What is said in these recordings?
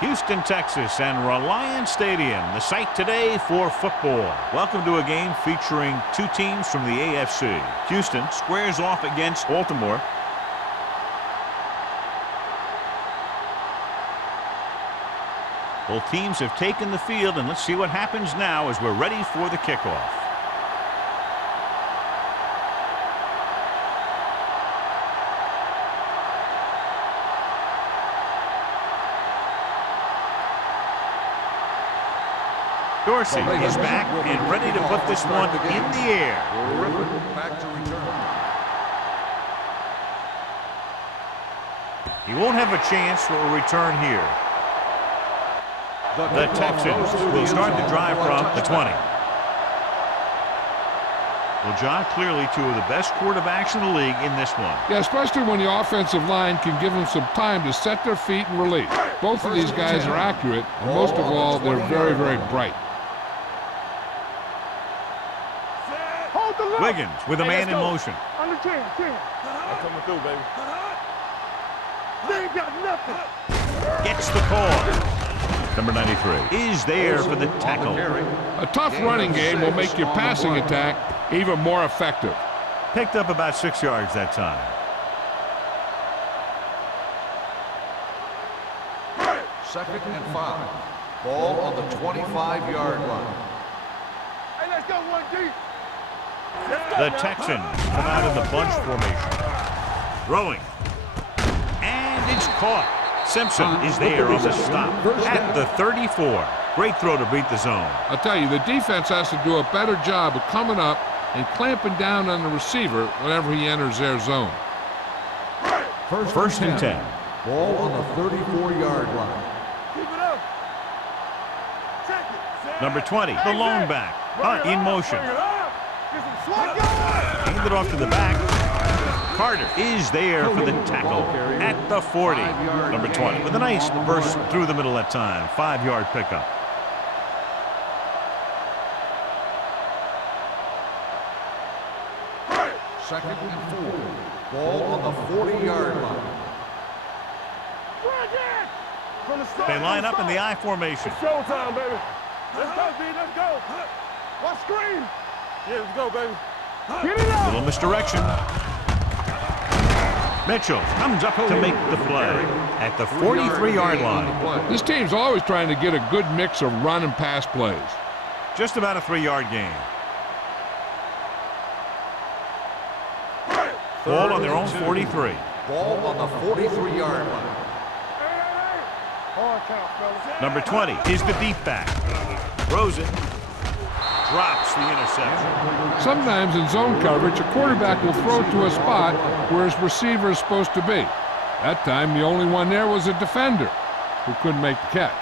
Houston, Texas, and Reliance Stadium, the site today for football. Welcome to a game featuring two teams from the AFC. Houston squares off against Baltimore. Both teams have taken the field, and let's see what happens now as we're ready for the kickoff. Dorsey is back and ready to put this one in the air. Back to return. He won't have a chance for a return here. The Texans will start the drive from the 20. Well, John, clearly two of the best quarterbacks in the league in this one. Yeah, especially when the offensive line can give them some time to set their feet and release. Both of these guys are accurate, and most of all, they're very, very bright. Wiggins with a man in motion. Under 10. I'm coming through, baby. They ain't got nothing. Gets the call. Number 93 is there for the tackle. A tough running game will make your passing attack even more effective. Picked up about 6 yards that time. Second and 5. Ball on the 25-yard line. Hey, let's go, 1D. The Texans come out in the bunch formation. Throwing. And it's caught. Simpson is there on the stop at the 34. Great throw to beat the zone. I'll tell you, the defense has to do a better job of coming up and clamping down on the receiver whenever he enters their zone. First and 10. Ball on the 34-yard line. Keep it up. Check it. Number 20, the lone back. Hunt in motion. Get some swat going. Hand it off to the back. Carter is there for the tackle at the 40. Number 20 with a nice burst through the middle that time. 5-yard pickup. Second and 4. Ball on the 40-yard line. They line up in the I formation. Showtime, baby. Let's go, D. Let's go. What screen? Yeah, let's go, baby. Get it up. Little misdirection. Mitchell comes up to make the play at the 43-yard line. This team's always trying to get a good mix of run and pass plays. Just about a 3-yard gain. Ball on their own 43. Ball on the 43-yard line. Hard count, fellas. Number 20 is the deep back. Throws it. Drops the interception. Sometimes in zone coverage, a quarterback will throw to a spot where his receiver is supposed to be. That time, the only one there was a defender who couldn't make the catch.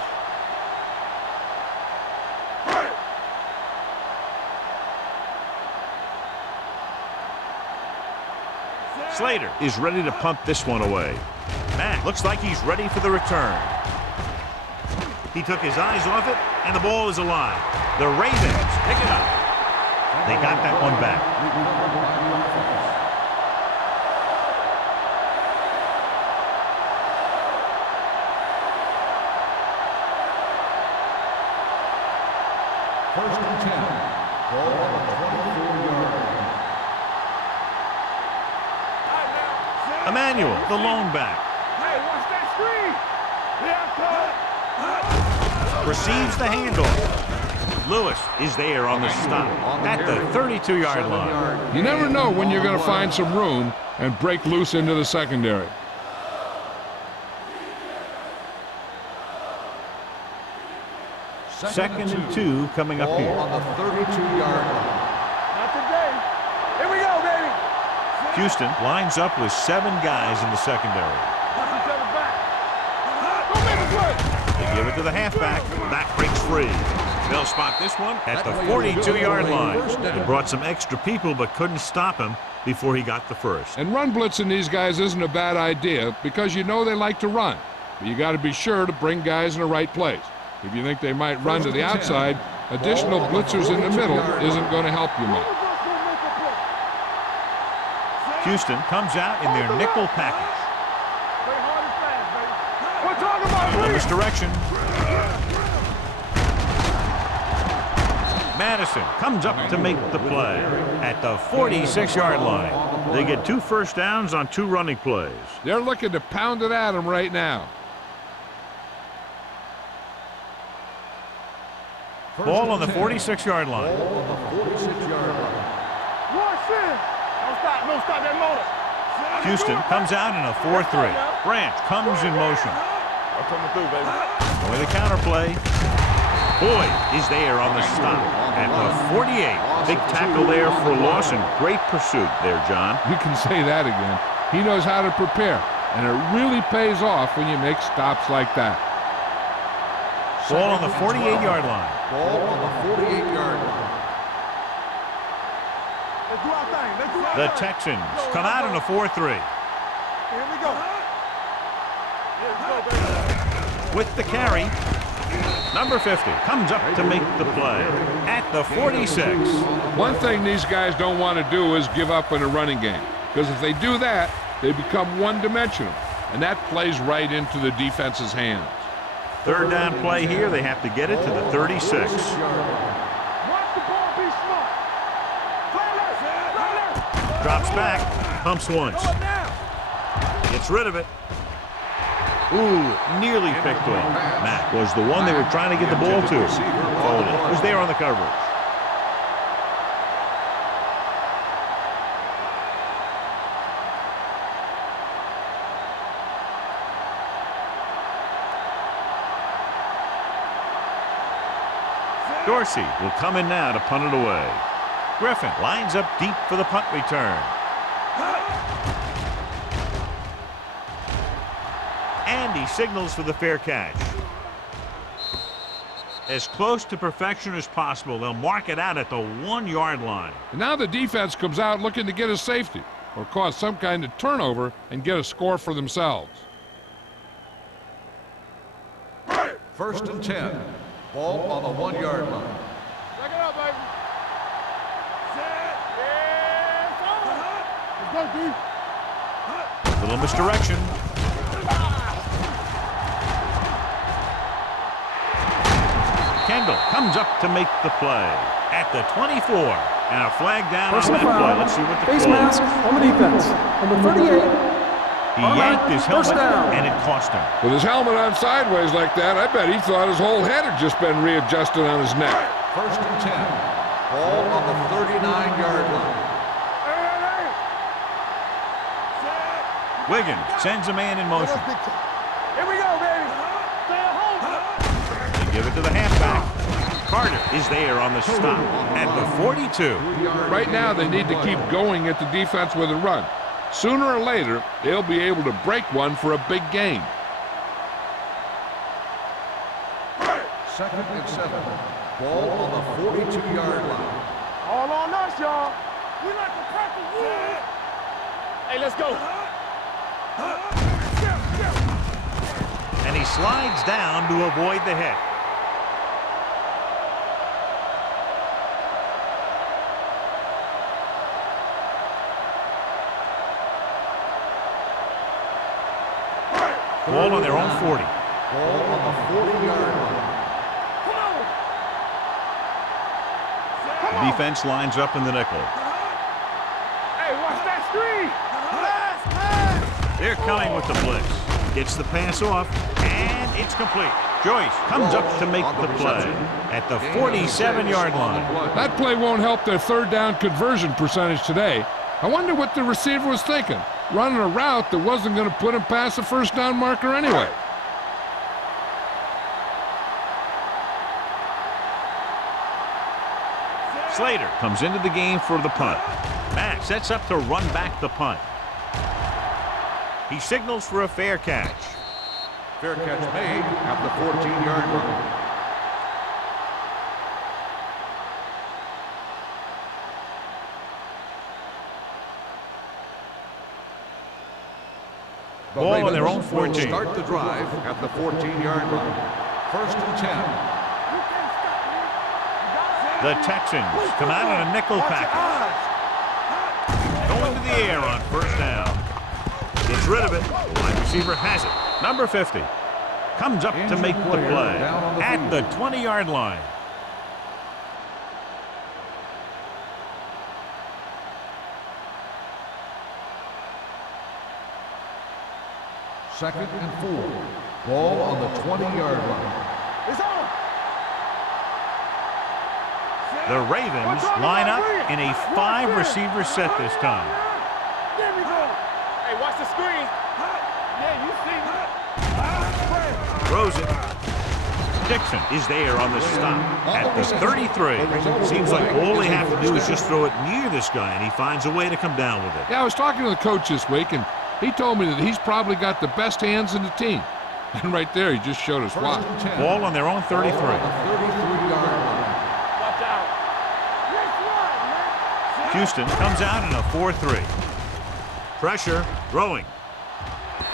Slater is ready to punt this one away. Matt looks like he's ready for the return. He took his eyes off it, and the ball is alive. The Ravens pick it up. They got that one back. First and 10. Ball on the 24-yard line. Emmanuel, the lone back. Hey, watch that screen. Yeah, Receives the handoff. Lewis is there on the stop at the 32-yard line. You never know when you're going to find some room and break loose into the secondary. Second and 2 coming up here. Ball on the 32-yard line. not today. Here we go, baby. Houston lines up with 7 guys in the secondary. Push each other back. Go make a play. They give it to the halfback. Back breaks free. They'll spot this one at the 42-yard line. He brought some extra people but couldn't stop him before he got the first. And run blitzing these guys isn't a bad idea because you know they like to run. But you got to be sure to bring guys in the right place. If you think they might run to the outside, additional blitzers in the middle isn't going to help you much. Houston comes out in their nickel package. Play hard and fast, baby. We're talking little misdirection. Madison comes up to make the play at the 46-yard line. They get 2 first downs on 2 running plays. They're looking to pound it at him right now. Ball on the 46-yard line. Ball on the 46-yard line. Watch it. Don't stop that motor. Houston comes out in a 4-3. Branch comes in motion. I'm coming through, baby. Going the counter play. Boyd is there on the stop at the 48. Big tackle there for Lawson. Great pursuit there, John. You can say that again. He knows how to prepare, and it really pays off when you make stops like that. Ball on the 48-yard line. Ball on the 48-yard line. Let's do our thing. Let's do our The thing. Texans come out in a 4-3. Here we go. Here we go, baby. With the carry, number 50 comes up to make the play at the 46. One thing these guys don't want to do is give up in a running game, because if they do that, they become one-dimensional, and that plays right into the defense's hands. 3rd down play here. They have to get it to the 36. Watch the ball, be smart. Play left. Drops back, pumps once. Go now. Gets rid of it. Ooh, nearly picked off. Mack was the one they were trying to get the ball to. Foley was there on the coverage. Dorsey will come in now to punt it away. Griffin lines up deep for the punt return. And he signals for the fair catch. As close to perfection as possible, they'll mark it out at the 1-yard line. And now the defense comes out looking to get a safety or cause some kind of turnover and get a score for themselves. 1st and 10. Ball on the 1-yard line. Back it up, baby. Set. Yeah, let's go, D. Little misdirection. Kendall comes up to make the play at the 24. And a flag down on that play. Let's see what the Face call mask is. on the defense. Number 38. He yanked his First helmet, down. and it cost him. With his helmet on sideways like that, I bet he thought his whole head had just been readjusted on his neck. 1st and 10. Ball on the 39-yard line. Wiggins sends a man in motion. Here we go, baby. Stay at home. They give it to the halfback. Carter is there on the stop at the 42. Right now, they need to keep going at the defense with a run. Sooner or later, they'll be able to break one for a big gain. 2nd and 7. Ball on the 42-yard line. All on us, y'all. We like to practice wood. Hey, let's go. And he slides down to avoid the hit. Ball on their own 40. Ball on the 40-yard line. The defense lines up in the nickel. Hey, watch that screen. They're coming with the blitz. Gets the pass off, and it's complete. Joyce comes up to make the play at the 47-yard line. That play won't help their 3rd down conversion percentage today. I wonder what the receiver was thinking, running a route that wasn't going to put him past the 1st down marker anyway. Slater comes into the game for the punt. Mack sets up to run back the punt. He signals for a fair catch. Fair catch made at the 14-yard line. The Ball on their Ravens own 14. will start the drive at the 14-yard line. 1st and 10. The Texans come out in a nickel package. Going to the air on 1st down. Gets rid of it. The wide receiver has it. Number 50. comes up to Injured make the player play down on the at field. the 20-yard line. Second and 4. Ball on the 20-yard line. It's on. The Ravens line up in a 5-receiver set this time. There we go. Hey, watch the screen. Yeah, you see me. Throws it. Dixon is there on the stop at the 33. Seems like all they have to do is just throw it near this guy, and he finds a way to come down with it. Yeah, I was talking to the coach this week, and he told me that he's probably got the best hands in the team. And right there, he just showed us why. Ball on their own 33. Ball on the 33-yard line. Watch out. Houston comes out in a 4-3. Pressure, throwing.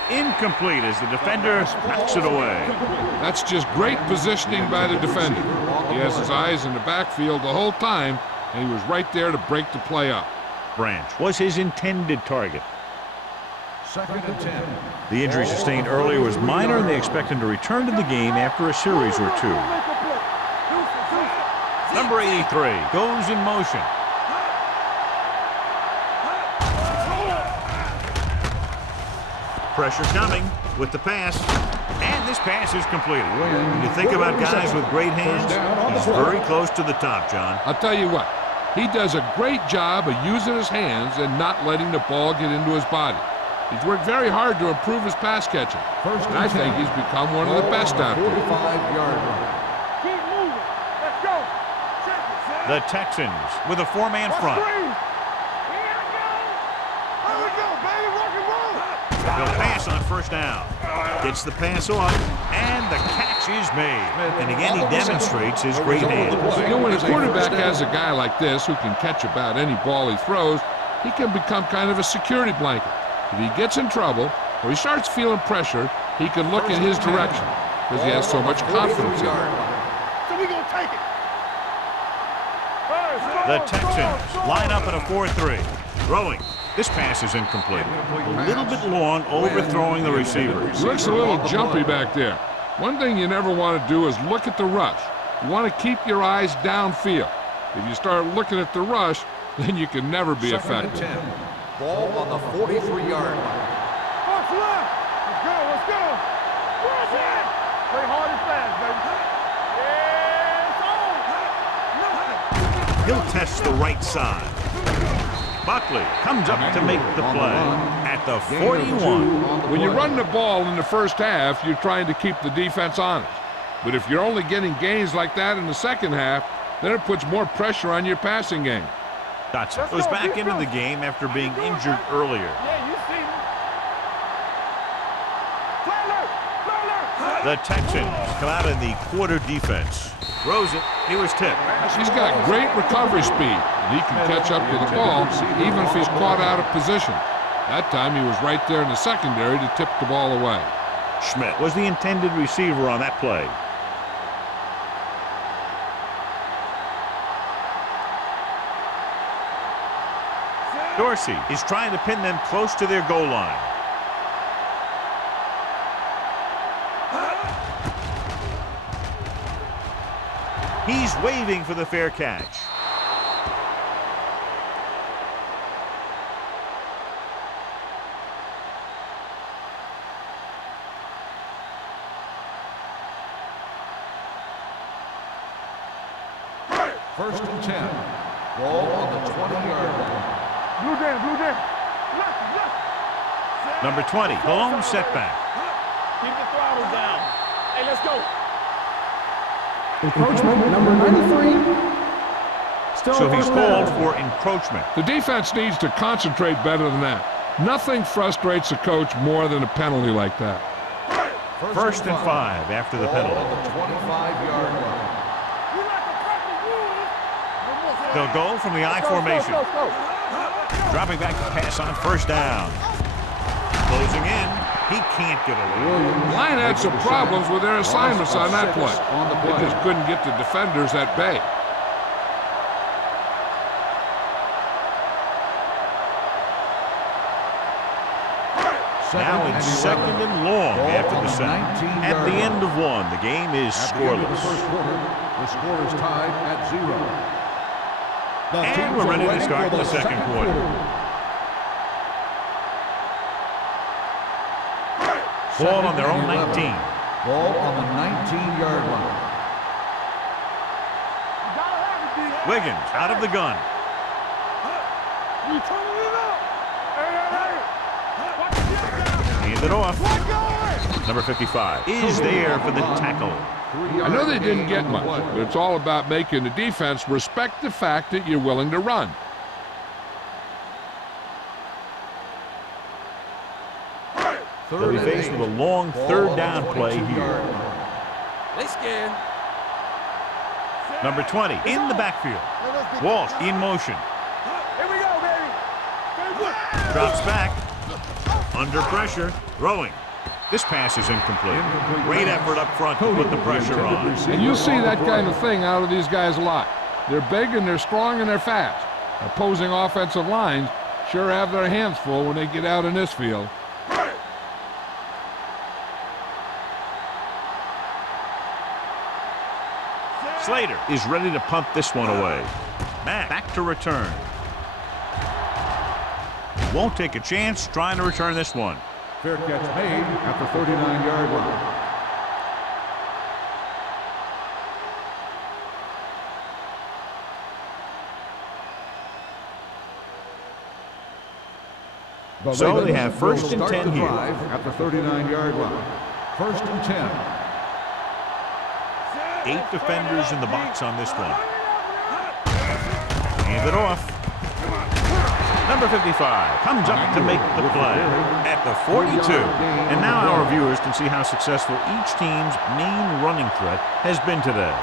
Incomplete as the defender knocks it away. That's just great positioning by the defender. He has his eyes in the backfield the whole time, and he was right there to break the play up. Branch was his intended target. Second and 10. The injury sustained earlier was minor, and they expect him to return to the game after a series or two. Number 83 goes in motion. Pressure coming with the pass, and this pass is completed. When you think about guys with great hands, he's very close to the top, John. I'll tell you what, he does a great job of using his hands and not letting the ball get into his body. He's worked very hard to improve his pass catching, and I think he's become one of the best out there. 45-yard line. Keep moving. Let's go. Check it. The Texans with a 4-man front. Screen. Here we go, baby. Rock and roll. They'll pass on first down. Gets the pass off, and the catch is made. And again, he demonstrates his great hands. You know, when a quarterback has a guy like this who can catch about any ball he throws, he can become kind of a security blanket. If he gets in trouble or he starts feeling pressure, he can look in his direction because he has so much confidence in him. So we gonna take it. The Texans line up in a 4-3. Throwing. This pass is incomplete. A little bit long, overthrowing the receivers. He looks a little jumpy back there. One thing you never want to do is look at the rush. You want to keep your eyes downfield. If you start looking at the rush, then you can never be effective. Second and 10. Ball on the 43-yard line. Box left. Let's go. Let's go. Where's that? Play hard and fast, baby. Yeah, it's on. He'll test the right side. Buckley comes up to make the play at the 41. When you run the ball in the first half, you're trying to keep the defense honest. But if you're only getting gains like that in the second half, then it puts more pressure on your passing game. Dotson was back into the game after being injured earlier. Yeah, you see me. Play alert. Play alert. The Texans come out in the quarter defense. Throws it. He was tipped. He's got great recovery speed, and he can catch up to the ball even if he's caught out of position. That time he was right there in the secondary to tip the ball away. Schmidt was the intended receiver on that play. Dorsey is trying to pin them close to their goal line. He's waving for the fair catch. First and 10. Ball on the 20-yard line. Blue down. Blue down. Left. Number 20, blown setback. Keep the throttle down. Hey, let's go. Encroachment, number 93. Still So he's first called down. for encroachment. The defense needs to concentrate better than that. Nothing frustrates a coach more than a penalty like that. First and 5 after the Ball penalty. on the 25-yard line. We like to practice rules. They'll go from the I formation. Go. Dropping back to pass on first down. Closing in. He can't get away. The line had some problems with their assignments on that play. They just couldn't get the defenders at bay. Now it's second and long after the sack. At the end of one, the game is scoreless. The first quarter, the score is tied at 0. And we're ready to start the second quarter. Ball on their own 19. Ball on the 19-yard line. Wiggins out of the gun. You turning it up. Hey. Hand it off. Number 55 is there for the tackle. I know they didn't get much, but it's all about making the defense respect the fact that you're willing to run. They'll be faced with a long third down play here. They scared. Number 20 in the backfield. Walsh in motion. Here we go, baby. Drops back. Under pressure. Throwing. This pass is incomplete. Great effort up front to put the pressure on. And you see that kind of thing out of these guys a lot. They're big and they're strong and they're fast. Opposing offensive lines sure have their hands full when they get out in this field. Slater is ready to punt this one away. Matt back to return. Won't take a chance trying to return this one. Fair catch made at the 39-yard line. So they have first and 10 here. At the 39-yard line. First and 10. 8 defenders in the box on this one. Hand it off. Number 55 comes up to make the play at the 42. And now our viewers can see how successful each team's main running threat has been today.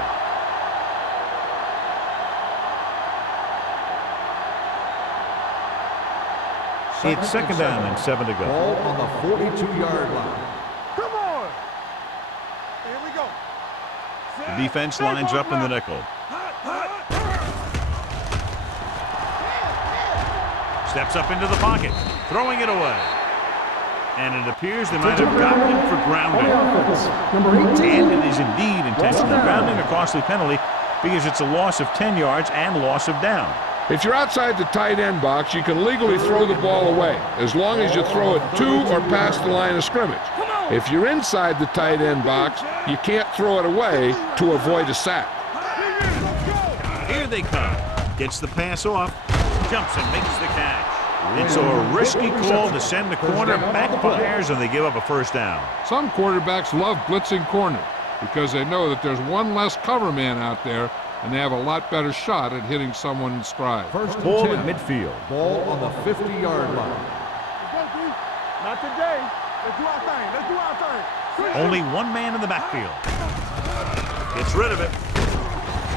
It's second down and 7 to go. Ball on the 42-yard line. Come on. Here we go. The defense lines up in the nickel. Steps up into the pocket, throwing it away. And it appears they might have gotten him for grounding. Number 18. And it is indeed intentional grounding, a costly penalty, because it's a loss of 10 yards and loss of down. If you're outside the tight end box, you can legally throw the ball away, as long as you throw it to or past the line of scrimmage. If you're inside the tight end box, you can't throw it away to avoid a sack. Here they come. Gets the pass off, jumps and makes the catch. And so a risky call to send the corner backfires, and they give up a first down. Some quarterbacks love blitzing corners because they know that there's one less cover man out there, and they have a lot better shot at hitting someone in stride. First and Ball 10. at midfield. Ball on the 50-yard line. Not today. Let's do our thing. Let's do our thing. Only one man in the backfield. Gets rid of it.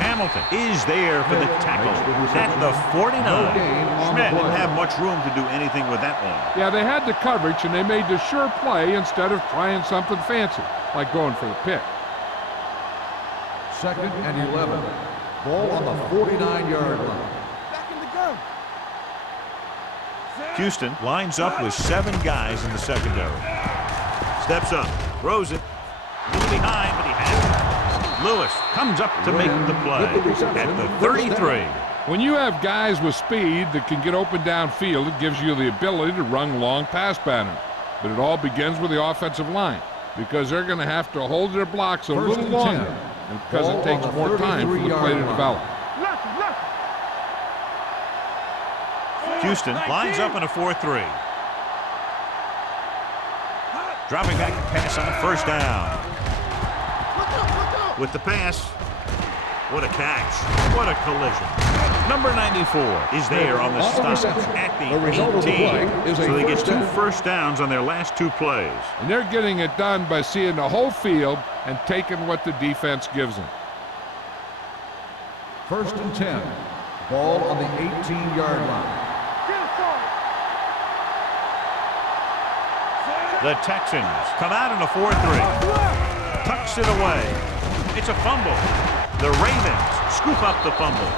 Hamilton is there for the tackle at the 49. Schmidt didn't have much room to do anything with that one. Yeah, they had the coverage, and they made the sure play instead of trying something fancy, like going for the pick. Second and 11. Ball on the 49-yard line. Back in the gun. Houston lines up with 7 guys in the secondary. Steps up, throws it. A little behind, but he has it. Lewis comes up to make the play at the 33. When you have guys with speed that can get open downfield, it gives you the ability to run long pass patterns. But it all begins with the offensive line, because they're going to have to hold their blocks a little longer, and because it takes more time for the play to develop. Houston lines up in a 4-3. Dropping back to pass on first down. With the pass. What a catch. What a collision. Number 94 is there on the stop at the 18. So they get 2 first downs on their last 2 plays. And they're getting it done by seeing the whole field and taking what the defense gives them. First and 10. Ball on the 18-yard line. The Texans come out in a 4-3. Tucks it away. It's a fumble. The Ravens scoop up the fumble.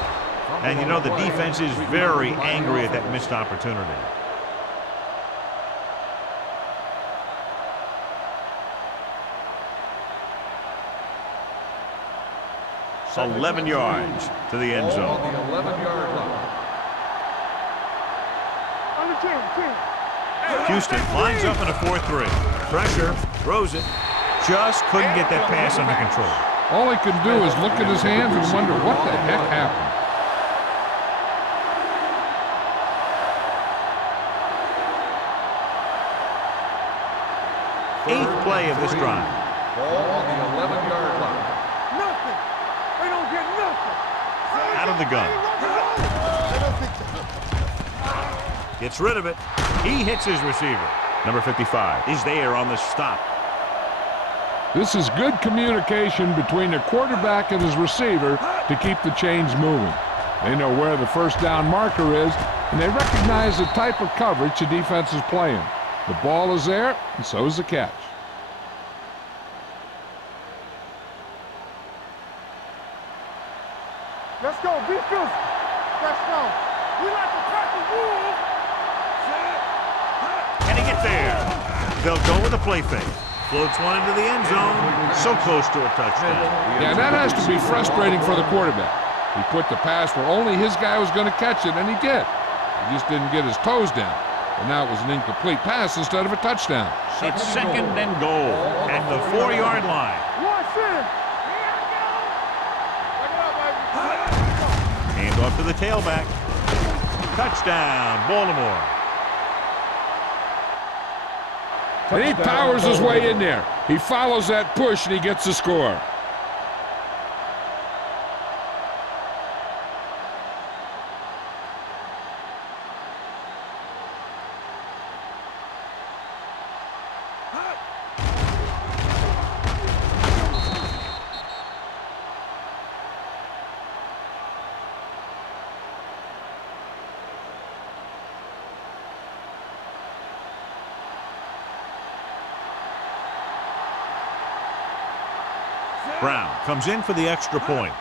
And you know the defense is very angry at that missed opportunity. 11 yards to the end Ball zone. on the 11-yard line. On the 10. Houston lines up in a 4-3. Pressure, throws it. Just couldn't get that pass under control. All he can do is look at his hands and wonder what the heck happened. Eighth play of this drive. Ball on the 11-yard line. Nothing. They don't get nothing. Out of the gun. Gets rid of it. He hits his receiver. Number 55 is there on the stop. This is good communication between the quarterback and his receiver to keep the chains moving. They know where the first down marker is, and they recognize the type of coverage the defense is playing. The ball is there, and so is the catch. Let's go. Be physical. Let's go. We like to crack the rules. Can he get there? They'll go with a play fake. Floats one into the end zone. So close to a touchdown. Yeah, that has to be frustrating for the quarterback. He put the pass where only his guy was going to catch it, and he did. He just didn't get his toes down. And now it was an incomplete pass instead of a touchdown. It's second and goal at the 4-yard line. Watch it. Hand off to the tailback. Touchdown, Baltimore. And he powers his way in there. He follows that push, and he gets the score. Brown comes in for the extra point.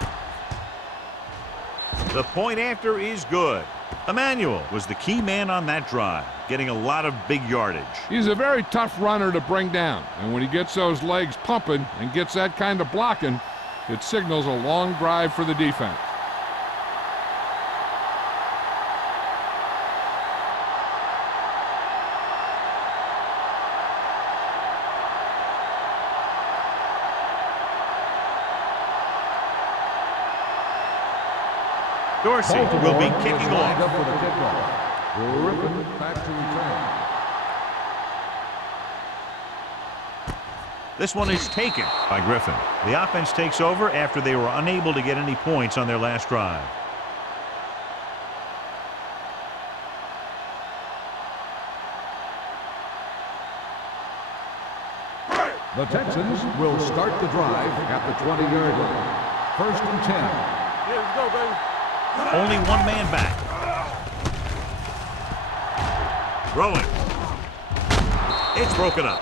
The point after is good. Emmanuel was the key man on that drive, getting a lot of big yardage. He's a very tough runner to bring down, and when he gets those legs pumping and gets that kind of blocking, it signals a long drive for the defense. Dorsey will be kicking Lined up off. for the kickoff. Griffin back to return. This one is taken by Griffin. The offense takes over after they were unable to get any points on their last drive. The Texans will start the drive at the 20-yard line. 1st and 10. Yeah, let's go, baby. Only one man back. Throwing. It's broken up.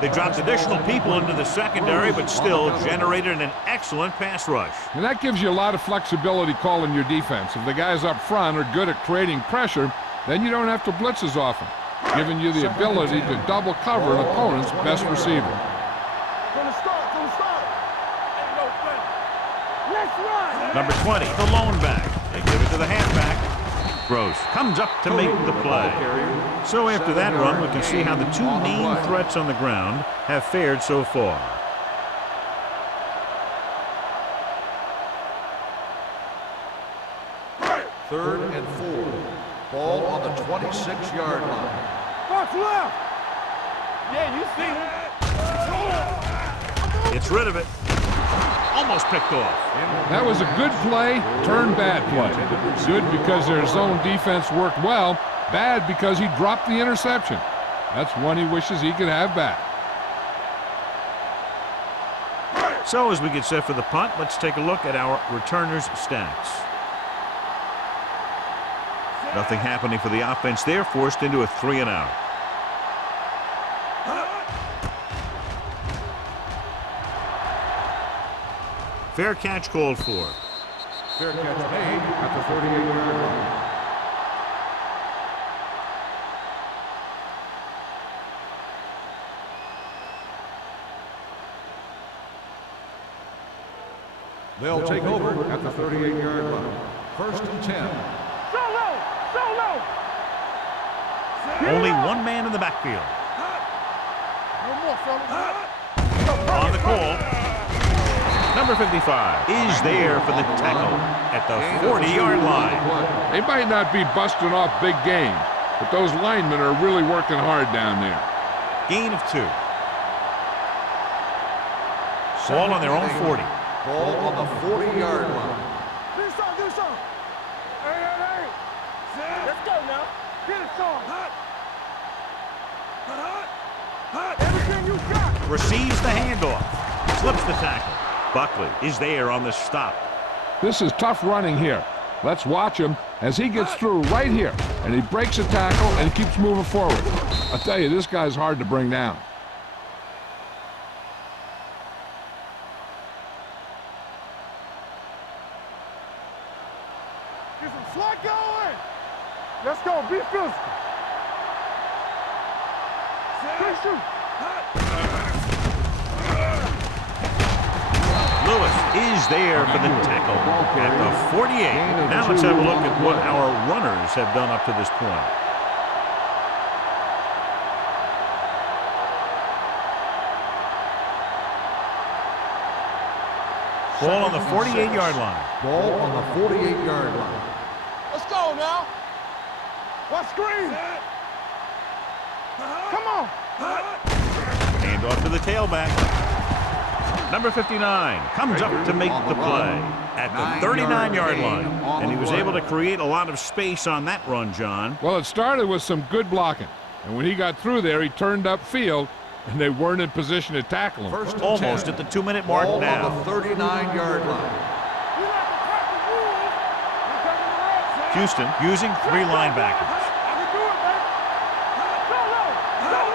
They dropped additional people into the secondary, but still generated an excellent pass rush. And that gives you a lot of flexibility calling your defense. If the guys up front are good at creating pressure, then you don't have to blitz as often, giving you the ability to double cover an opponent's best receiver. Gonna start. Ain't no thing. Let's run. Number 20, the lone back. They give it to the halfback. Gross comes up to make the play. So after that run, we can see how the two main threats on the ground have fared so far. Third and 4. Ball on the 26-yard line. Box left. Yeah, you see. Gets rid of it. Almost picked off. That was a good play, turned bad play. Good because their zone defense worked well, bad because he dropped the interception. That's one he wishes he could have back. So as we get set for the punt, let's take a look at our returners' stats. Nothing happening for the offense there, forced into a 3-and-out. Fair catch called for. Fair catch made at the 38-yard line. They'll take over at the 38-yard line. First and 10. Solo! Solo! Only one man in the backfield. No more, fellas. On the call, number 55 is there for the tackle at the 40-yard line. They might not be busting off big gains, but those linemen are really working hard down there. Gain of 2. Ball on their own 40. Ball on the 40-yard line. Do something. Hey. Let's go now. Get it, son. Everything you got. Receives the handoff. Slips the tackle. Buckley is there on the stop. This is tough running here. Let's watch him as he gets through right here, and he breaks a tackle and he keeps moving forward. I tell you, this guy's hard to bring down. Get some slack going. Let's go. Be physical. Good shoot. Lewis is there for the tackle at the 48. Now let's have a look at what our runners have done up to this point. Ball on the 48-yard line. Ball on the 48-yard line. Let's go now. What screen? Come on. Hand off to the tailback. Number 59 comes up to make the play at the 39-yard line. And he was able to create a lot of space on that run, John. Well, it started with some good blocking, and when he got through there, he turned upfield, and they weren't in position to tackle him. First and Almost 10. at the 2-minute mark Ball now. on the 39-yard line. Houston using 3 linebackers.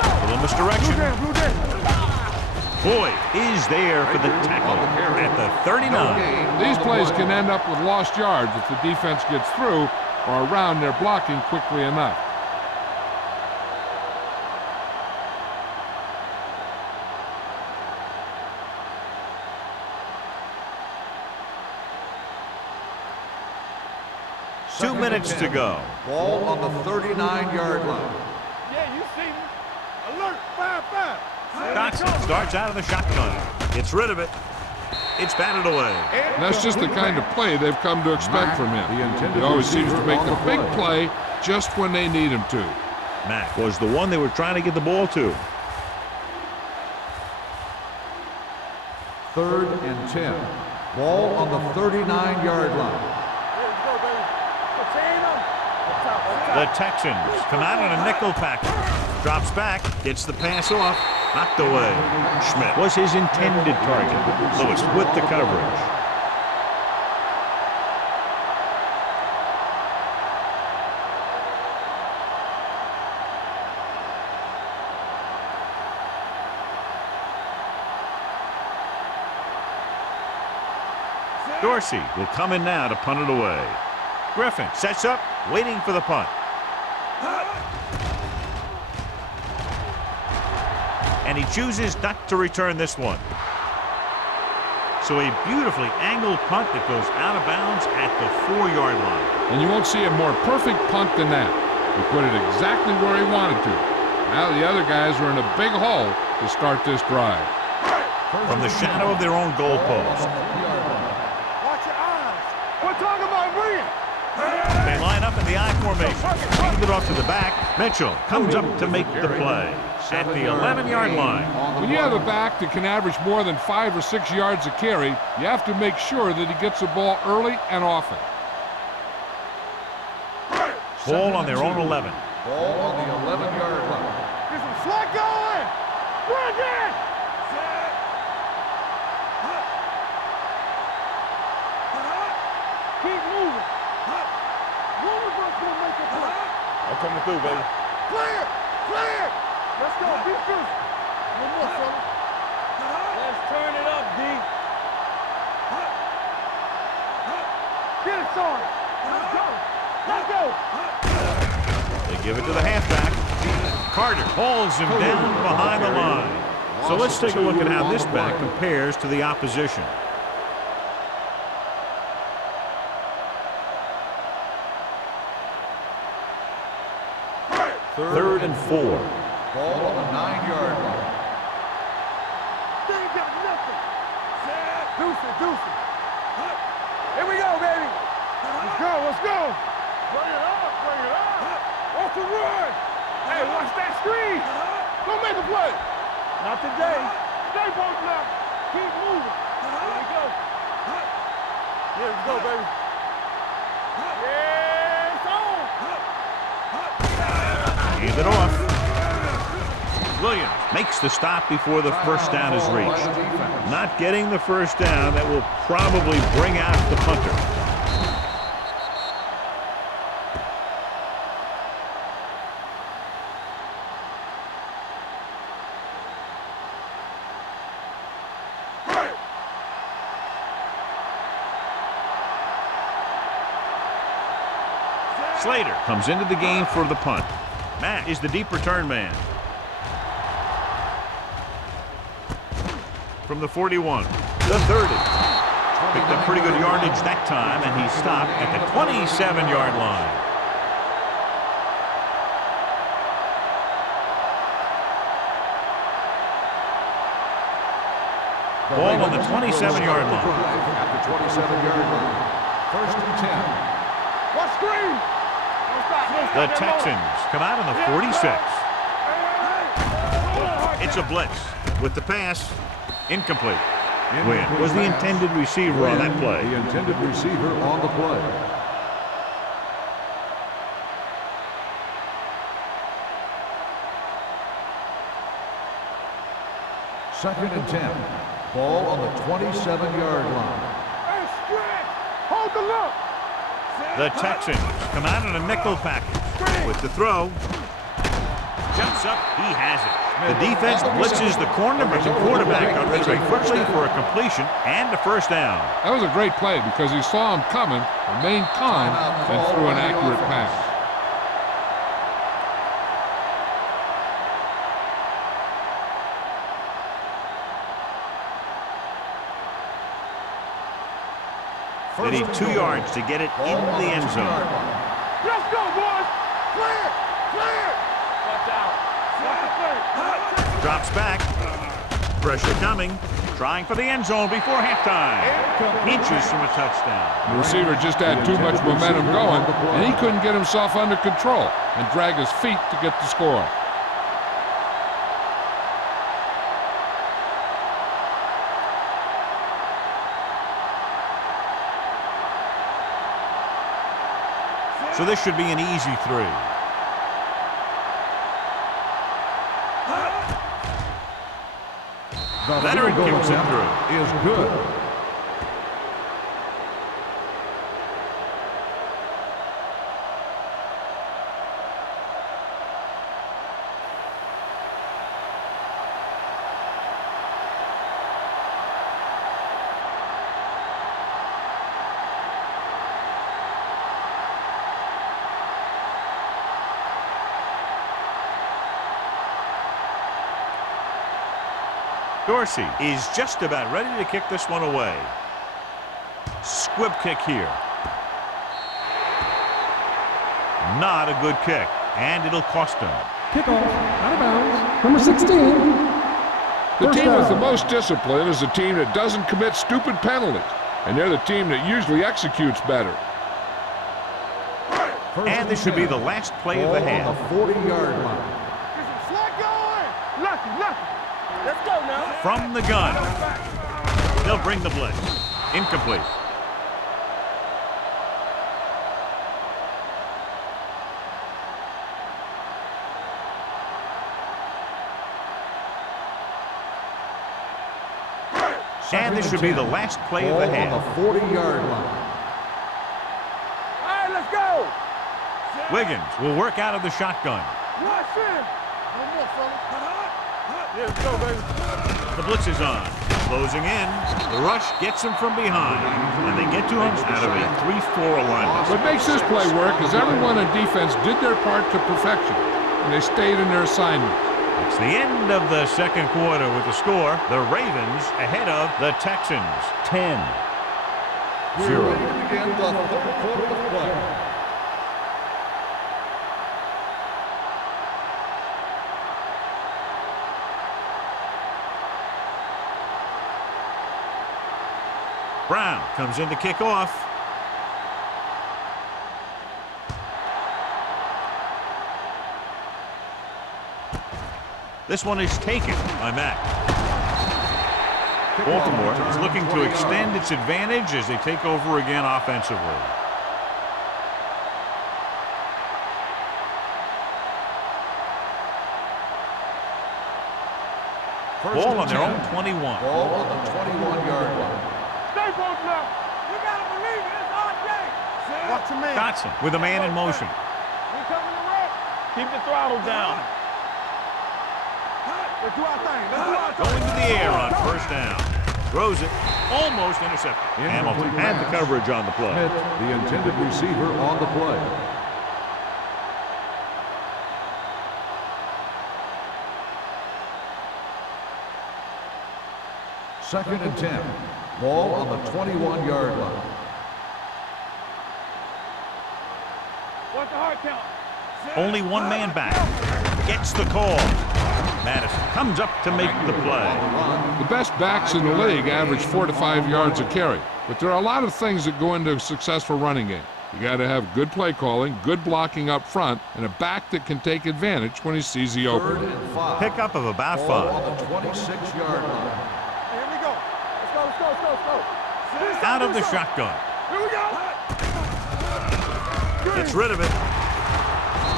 A little misdirection. Boyd is there for the tackle at the 39. These plays can end up with lost yards if the defense gets through or around their blocking quickly enough. Second 2 minutes and to 10. go. Ball on the 39-yard line. Yeah, you see me. Alert. 5-5. Dotson starts out of the shotgun. Gets rid of it. It's batted away. And that's just the kind of play they've come to expect from him. He always seems to make the big play just when they need him to. Mack was the one they were trying to get the ball to. Third and 10. Ball on the 39-yard line. Let's go, baby. Chain them. Up top. The Texans come out in a nickel package. Drops back, gets the pass off, knocked away. Schmidt was his intended target. Lewis with the coverage. Dorsey will come in now to punt it away. Griffin sets up, waiting for the punt. And he chooses not to return this one. So a beautifully angled punt that goes out of bounds at the 4-yard line. And you won't see a more perfect punt than that. He put it exactly where he wanted to. Now the other guys are in a big hole to start this drive. From the shadow of their own goal post. Watch your eyes. We're talking about bringing. They line up in the I formation. Hand it off to the back. Mitchell comes up to make the play at the 11-yard line. When you have a back that can average more than 5 or 6 yards a carry, you have to make sure that he gets the ball early and often. Ball on their own 11. Ball on the 11-yard line. Get some slack going. Bring it. Keep moving. One of us will make a play. I'm coming through, baby. Clear. Clear. Let's go. Be physical. One more, fella. Let's turn it up, D. Get it, son. Let's go. Let's go. They give it to the halfback. Carter hauls him down behind the line. So let's take a look at how this back compares to the opposition. 3rd and 4. Ball on the 9-yard line. They ain't got nothing. Deuce it. Here we go, baby. Let's go. Bring it up. What's the run? Hey, watch that screen. Don't make a play. Not today. Stay both now. Keep moving. Here we go. Yeah, let's go, baby. Yeah, it's on. Hand it off. Williams makes the stop before the first down is reached. Not getting the first down, that will probably bring out the punter. Slater comes into the game for the punt. Mack is the deep return man. From the 41, the 30. Picked up pretty good yardage that time, and he stopped at the 27-yard line. Ball on the 27-yard line. At the 27-yard line. 1st and 10. What screen? The Texans come out on the 46. It's a blitz with the pass. Incomplete. Wynn was the intended receiver on that play. The intended receiver on the play. Second and 10. Ball on the 27-yard line. Hey, stretch. Hold the look. The Texans come out in a nickel package with the throw. Jumps up, he has it. The defense blitzes the corner, but the quarterback got rid of it quickly for a completion and a first down. That was a great play because he saw him coming, remained calm, and threw an accurate pass. They need 2 yards to get it in the end zone. Let's go, boys. Clear. Watch out. Drops back. Pressure coming. Trying for the end zone before halftime. Inches from a touchdown. The receiver just had too much momentum going, and he couldn't get himself under control and drag his feet to get the score. So this should be an easy 3. The Veteran field goal kicks it attempt through. is good. Dorsey is just about ready to kick this one away. Squib kick here. Not a good kick, and it'll cost him. Kickoff, out of bounds. Number 16. The team with the most discipline is the team that doesn't commit stupid penalties, and they're the team that usually executes better. And this should be the last play of the half. On the 40-yard line. Slide going. Lucky. Let's go now. From the gun. They'll bring the blitz. Incomplete. And this should be the last play of the half. On the 40-yard line. All right, let's go. Wiggins will work out of the shotgun. Rush in. One more, fella. Yeah, let's go, baby. The blitz is on. Closing in. The rush gets him from behind. And they get to him out of a 3-4 alignment. What makes this play work is everyone in defense did their part to perfection, and they stayed in their assignment. It's the end of the second quarter with the score. The Ravens ahead of the Texans. 10-0. We're ready to begin the third quarter of play. Brown comes in to kick off. This one is taken by Mack. Baltimore is looking to extend its advantage as they take over again offensively. Ball on their own 21. Ball on the 21-yard line. Stay both now. You gotta believe it. It's RJ. Watch your man. Dotson with a man in motion. We coming to wreck. Keep the throttle down. Let's do our thing. Let's do our thing. Going to the air on first down. Throws it. Almost intercepted. Hamilton had the coverage on the play. Hit the intended receiver on the play. Second and 10. Ball on the 21-yard line. What's the hard count? Only one man back. Gets the call. Madison comes up to make the play. The best backs in the league average 4 to 5 yards a carry, but there are a lot of things that go into a successful running game. You got to have good play calling, good blocking up front, and a back that can take advantage when he sees the opening. Third and 5. Pickup of about Ball 5. on the 26-yard line. Here we go. Let's go. Out of the shotgun. Here we go. Gets rid of it.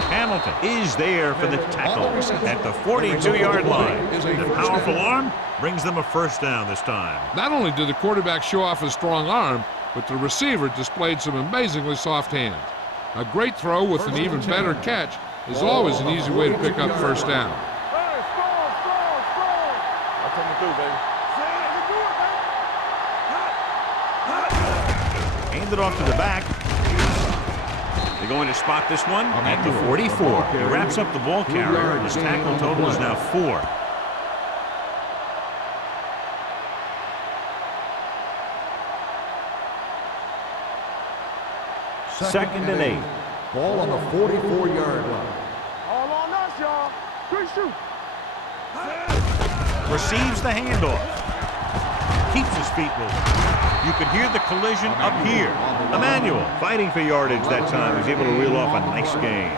Hamilton is there for the tackle at the 42-yard line. The powerful arm brings them a first down this time. Not only did the quarterback show off his strong arm, but the receiver displayed some amazingly soft hands. A great throw with an even better catch is always an easy way to pick up first down. Hey, score. I'll take it through, baby. Hand it off to the back. They're going to spot this one at the 44. He wraps up the ball carrier, and his tackle total is now 4. Second and 8. Ball on the 44-yard line. All on us, y'all. Good shoot. Receives the handoff. Keeps his feet moving. You could hear the collision up here. Emmanuel fighting for yardage that time. He's able to reel off a nice gain.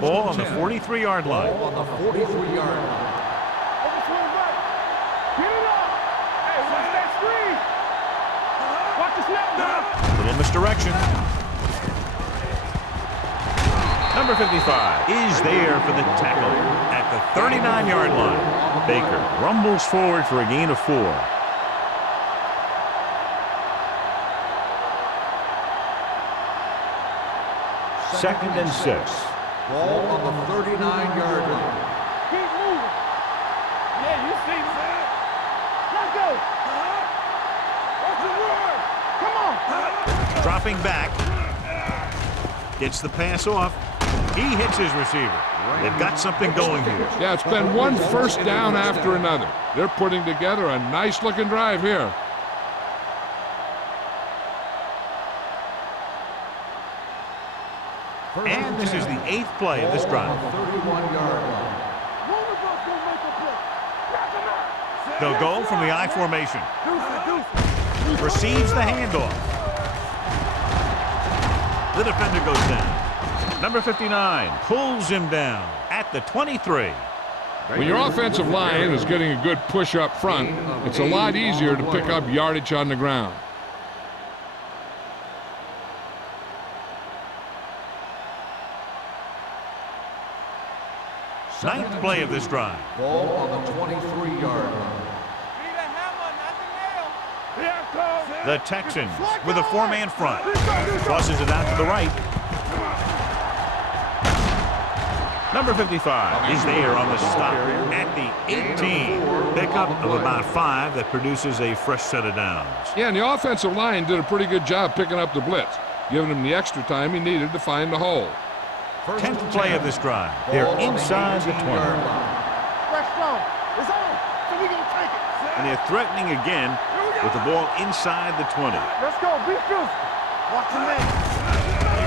Ball on the 43-yard line. Ball on the 43-yard line. Overswing right. Get it up. Hey, watch that screen. Watch the snap down. Little misdirection. Number 55 is there for the tackle at the 39-yard line. Baker rumbles forward for a gain of 4. Second and 6. Ball on the 39-yard line. Keep moving. Yeah, you see that. Let's go. What's the word? Come on. Dropping back. Gets the pass off. He hits his receiver. They've got something going here. Yeah, it's been one first down after another. They're putting together a nice-looking drive here. And this is the 8th play of this drive. 31-yard line. One of us gonna make a play. Wrap him up. They'll go from the I formation. Deuce. Receives the handoff. The defender goes down. Number 59 pulls him down at the 23. When your offensive line is getting a good push up front, it's a lot easier to pick up yardage on the ground. Ninth play of this drive. Ball on the 23-yard line. Need a hammer, nothing else. Yeah, The Texans with a 4-man front. Crosses it out to the right. Number 55 is there on the stop at the 18. Pickup of about 5 that produces a fresh set of downs. Yeah, and the offensive line did a pretty good job picking up the blitz, giving him the extra time he needed to find the hole. 10th play of this drive. They're inside the 20. Fresh throw. It's on. So we gonna take it. And they're threatening again with the ball inside the 20. Let's go. Be physical. Watch the man.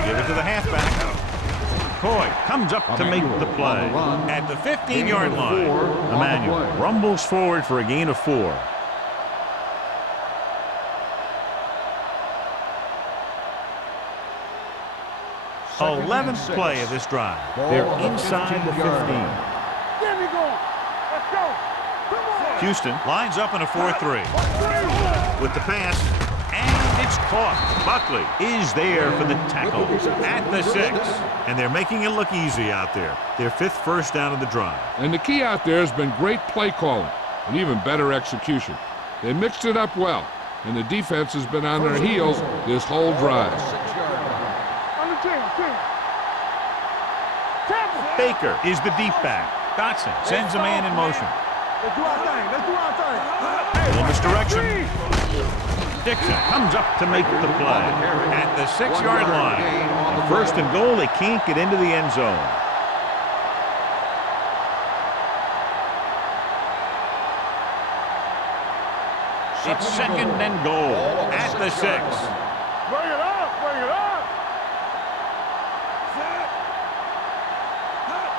They give it to the halfback. McCoy comes up to make the play. At the 15-yard line, Emmanuel rumbles forward for a gain of 4. Second and 11th 6. play of this drive. Ball They're on the inside the 15. 15-yard line. Get me going. Let's go. Come on. Houston lines up in a 4-3. With the pass, and it's caught. Buckley is there for the tackle at the 6. And they're making it look easy out there. Their 5th first down of the drive. And the key out there has been great play calling and even better execution. They mixed it up well, and the defense has been on their heels this whole drive. 6-yard line. On the team. Tackle. Baker is the deep back. Dotson sends a man in motion. Let's do our thing. Little misdirection. Dixon comes up to make the play. At the 6-yard line. On 1st and goal, they can't get into the end zone. It's 2nd and goal at the 6. Bring it up.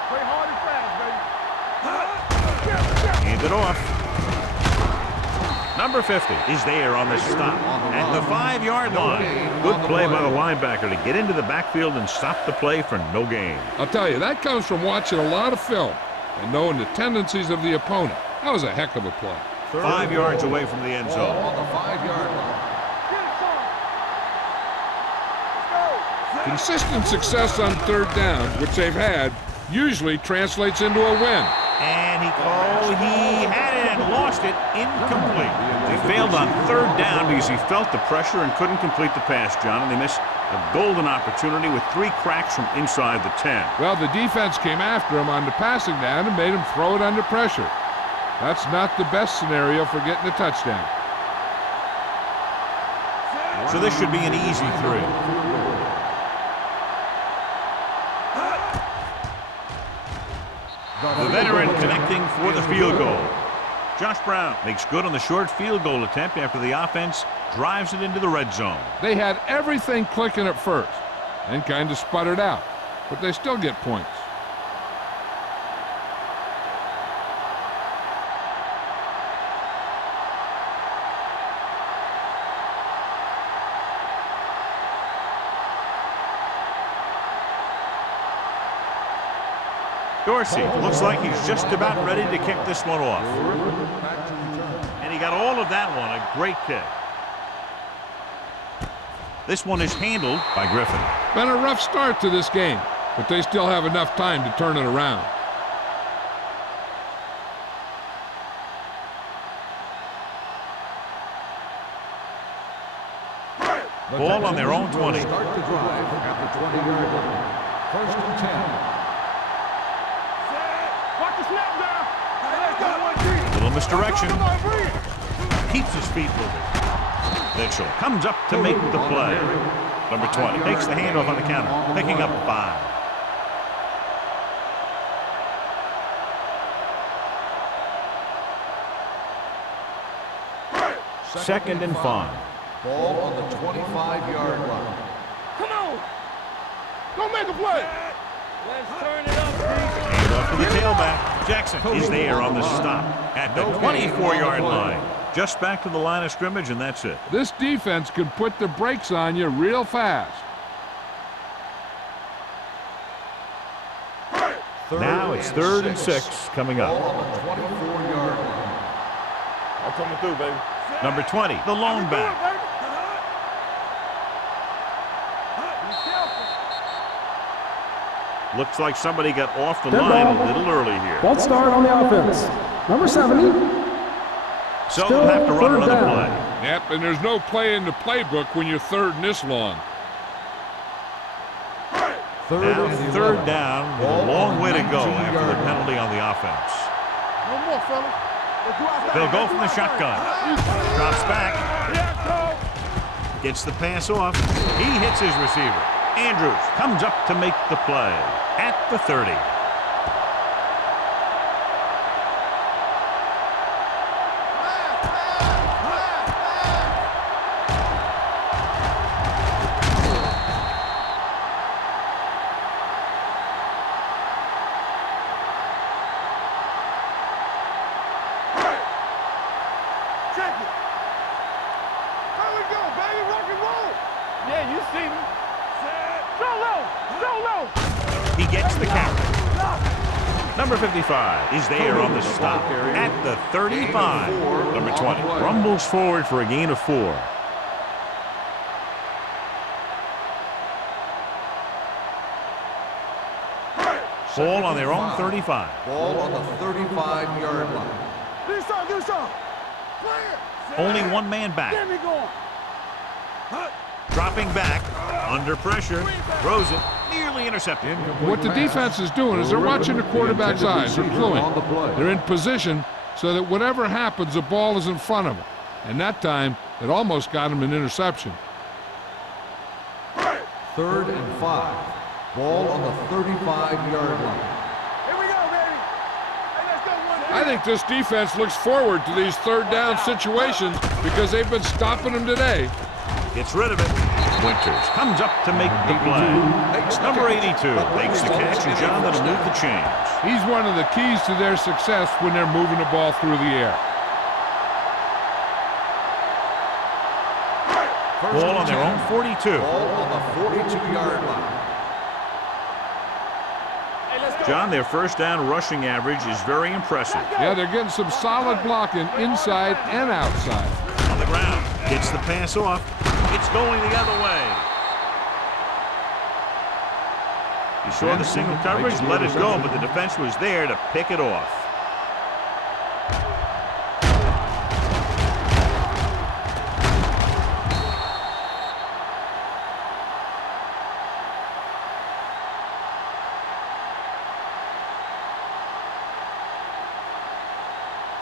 Play hard and fast, baby. Hand it off. Number 50 is there on the stop at the 5-yard line. Good play by the linebacker to get into the backfield and stop the play for no gain. I'll tell you, that comes from watching a lot of film and knowing the tendencies of the opponent. That was a heck of a play. 5 yards away from the end Ball zone. on the 5-yard line. Consistent success on 3rd down, which they've had, usually translates into a win. And he had it and lost it. Incomplete. They failed on 3rd down because he felt the pressure and couldn't complete the pass, John, and they missed a golden opportunity with 3 cracks from inside the 10. Well, the defense came after him on the passing down and made him throw it under pressure. That's not the best scenario for getting a touchdown. So this should be an easy 3. The veteran connecting for the field goal. Josh Brown makes good on the short field goal attempt after the offense drives it into the red zone. They had everything clicking at first and kind of sputtered out, but they still get points. Dorsey looks like he's just about ready to kick this one off. And he got all of that one, a great kick. This one is handled by Griffin. Been a rough start to this game, but they still have enough time to turn it around. Ball on their own 20. Start the drive at the 20-yard line. 1st and 10. Watch the snap now. Little misdirection. Keeps his feet moving. Mitchell comes up to make the play. Number 20 takes the handoff on the counter, picking up 5. Second and 5. Ball on the 25-yard line. Come on. Don't make a play. Let's turn it up, Handoff to the tailback. Jackson is there on the stop at the 24-yard line. Just back to the line of scrimmage, and that's it. This defense can put the brakes on you real fast. Now it's 3rd and 6 coming Ball up. on the 24-yard line. I'm coming through, baby. Number 20, the lone back. Looks like somebody got off the Dead line ball. a little early here. False start on the offense. Number 70. So Still they'll have to run 3rd another down. play. Yep, and there's no play in the playbook when you're 3rd and this long. Now 3rd down with a long way to go after the penalty on the offense. No more, fella. Let's do our thing. They'll go from the shotgun. Drops back. Gets the pass off. He hits his receiver. Andrews comes up to make the play at the 30. gets the carry. Number 55 is there on the stop at the 35. Number 20 rumbles forward for a gain of 4. Ball on their own 35. Ball on the 35-yard line. Do something. Clear. Only one man back. Get me going. Dropping back, under pressure, throws it, nearly intercepted. What the defense is doing is they're watching the quarterback's eyes. They're cluing. They're in position so that whatever happens, the ball is in front of them. And that time, it almost got him an interception. 3rd and 5. Ball on the 35-yard line. Here we go, baby. Hey, let's go. I think this defense looks forward to these third down situations because they've been stopping them today. Gets rid of it. Winters comes up to make the play. Number 82 makes the catch, and John, that'll move the chains. He's one of the keys to their success when they're moving the ball through the air. Ball on their own 42. Ball on the 42-yard line. John, their first down rushing average is very impressive. Yeah, they're getting some solid blocking inside and outside. On the ground, gets the pass off. It's going the other way. He saw the single coverage, let it go, but the defense was there to pick it off.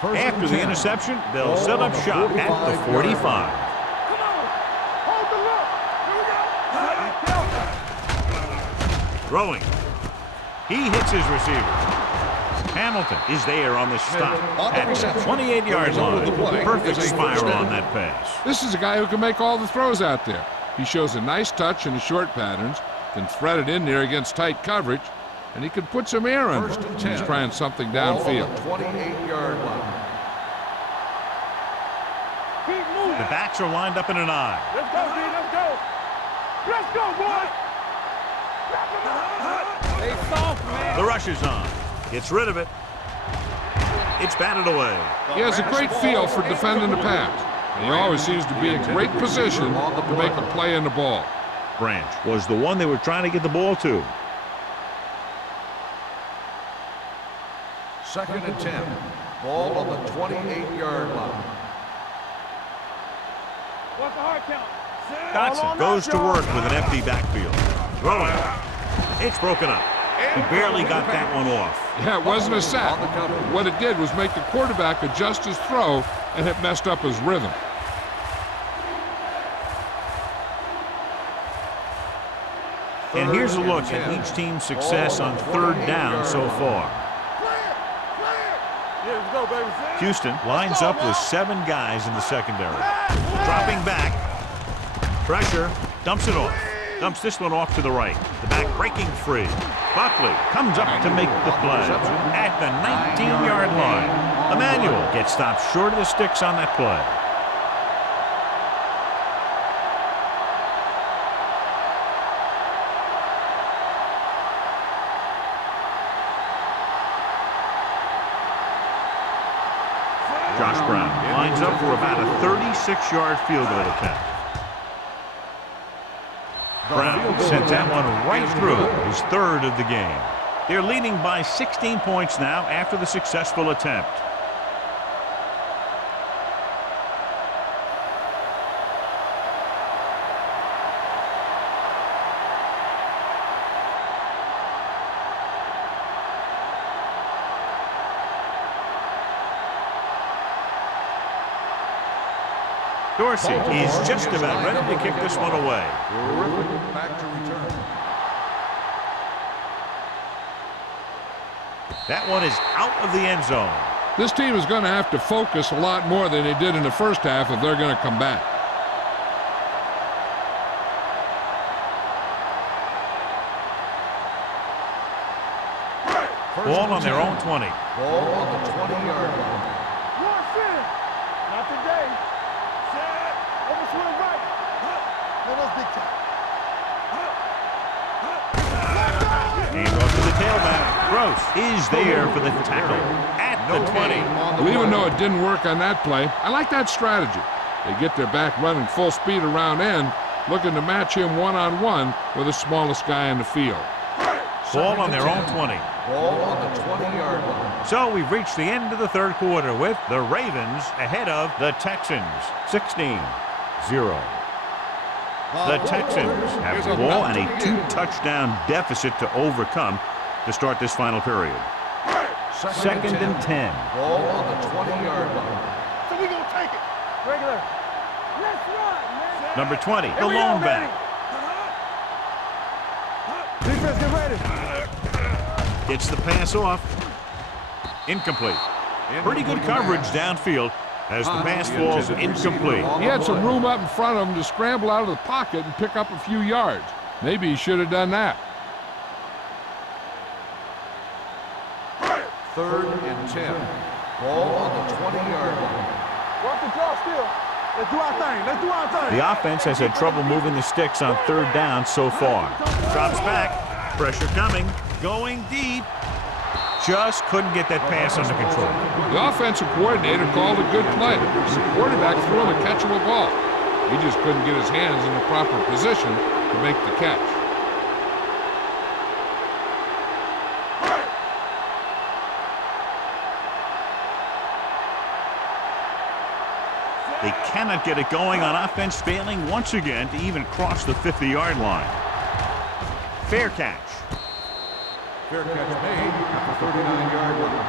After the interception, they'll set up shop at the 45. Come on. Hold the look. Here we go. Throwing. He hits his receiver. Hamilton is there on the stop at the 28-yard line. Perfect spiral on that pass. This is a guy who can make all the throws out there. He shows a nice touch in the short patterns, can thread it in there against tight coverage, and he can put some air under it. He's trying something downfield. 28-yard line. Keep moving. The backs are lined up in an I. Let's go, D. Let's go. Let's go, boy. They soft, man. The rush is on. Gets rid of it. It's batted away. He has a great feel for defending the pass. And he always seems to be in great position to make a play in the ball. Branch was the one they were trying to get the ball to. 2nd and 10. Ball on the 28-yard line. What's the hard count? Dotson goes to work with an empty backfield. Throwing. It's broken up. He barely got that one off. Yeah, it wasn't a sack. What it did was make the quarterback adjust his throw, and it messed up his rhythm. And here's a look at each team's success on 3rd down so far. Yeah, let's go, baby. Houston lines up with 7 guys in the secondary. Dropping back. Pressure. Dumps it off. Dumps this one off to the right. The back breaking free. Buckley comes up to make the play at the 19-yard line. Emmanuel gets stopped short of the sticks on that play. Josh Brown lines up for about a 36-yard field goal attempt. Brown sent that one right through, his 3rd of the game. They're leading by 16 points now after the successful attempt. Dorsey is just about ready to kick this one away. Back to return. That one is out of the end zone. This team is going to have to focus a lot more than they did in the first half if they're going to come back. Ball on their own 20. Ball on the 20-yard line. Watch in. Not today. Set. Over swing right. No, that's big time. Hand off to the Gross is there for the tackle at the 20. Well, even though it didn't work on that play, I like that strategy. They get their back running full speed around end, looking to match him one-on-one with the smallest guy in the field. Ball on their own 20. Ball on the 20-yard line. So we've reached the end of the third quarter with the Ravens ahead of the Texans, 16-0. The Texans have the ball and a 2-touchdown deficit to overcome to start this final period. Second and 10. Ball on the 20-yard line. So we gonna take it. Regular. Let's run, man. Number 20, the Here we lone go, back. baby. Defense, get ready. Gets the pass off. Incomplete. Pretty good coverage downfield as the pass falls incomplete. He had some room up in front of him to scramble out of the pocket and pick up a few yards. Maybe he should have done that. Third and 10. Ball on the 20-yard line. Watch the draw still. Let's do our thing. Let's do our thing. The offense has had trouble moving the sticks on third down so far. Drops back. Pressure coming. Going deep. Just couldn't get that pass under control. The offensive coordinator called a good play. The quarterback threw him a catchable ball. He just couldn't get his hands in the proper position to make the catch. They cannot get it going on offense, failing once again to even cross the 50-yard line. Fair catch. Fair catch made at the 39-yard line.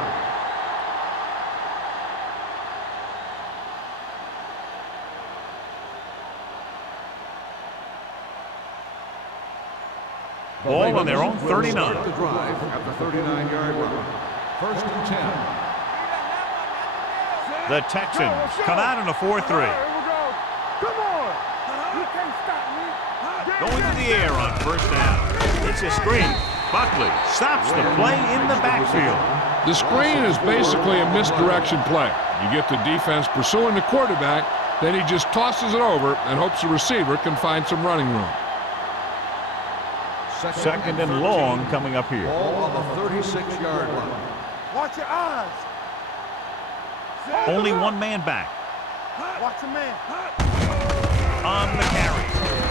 Ball on their own 39. Start the drive at the 39-yard line. First and 10. The Texans come out in a 4-3. Here we go. Come on. You can't stop me. Going to the air on first down. It's a screen. Buckley stops the play in the backfield. The screen is basically a misdirection play. You get the defense pursuing the quarterback, then he just tosses it over and hopes the receiver can find some running room. Second and long coming up here. Ball on the 36-yard line. Watch your eyes. Only one man back. Watch your man. On the carry.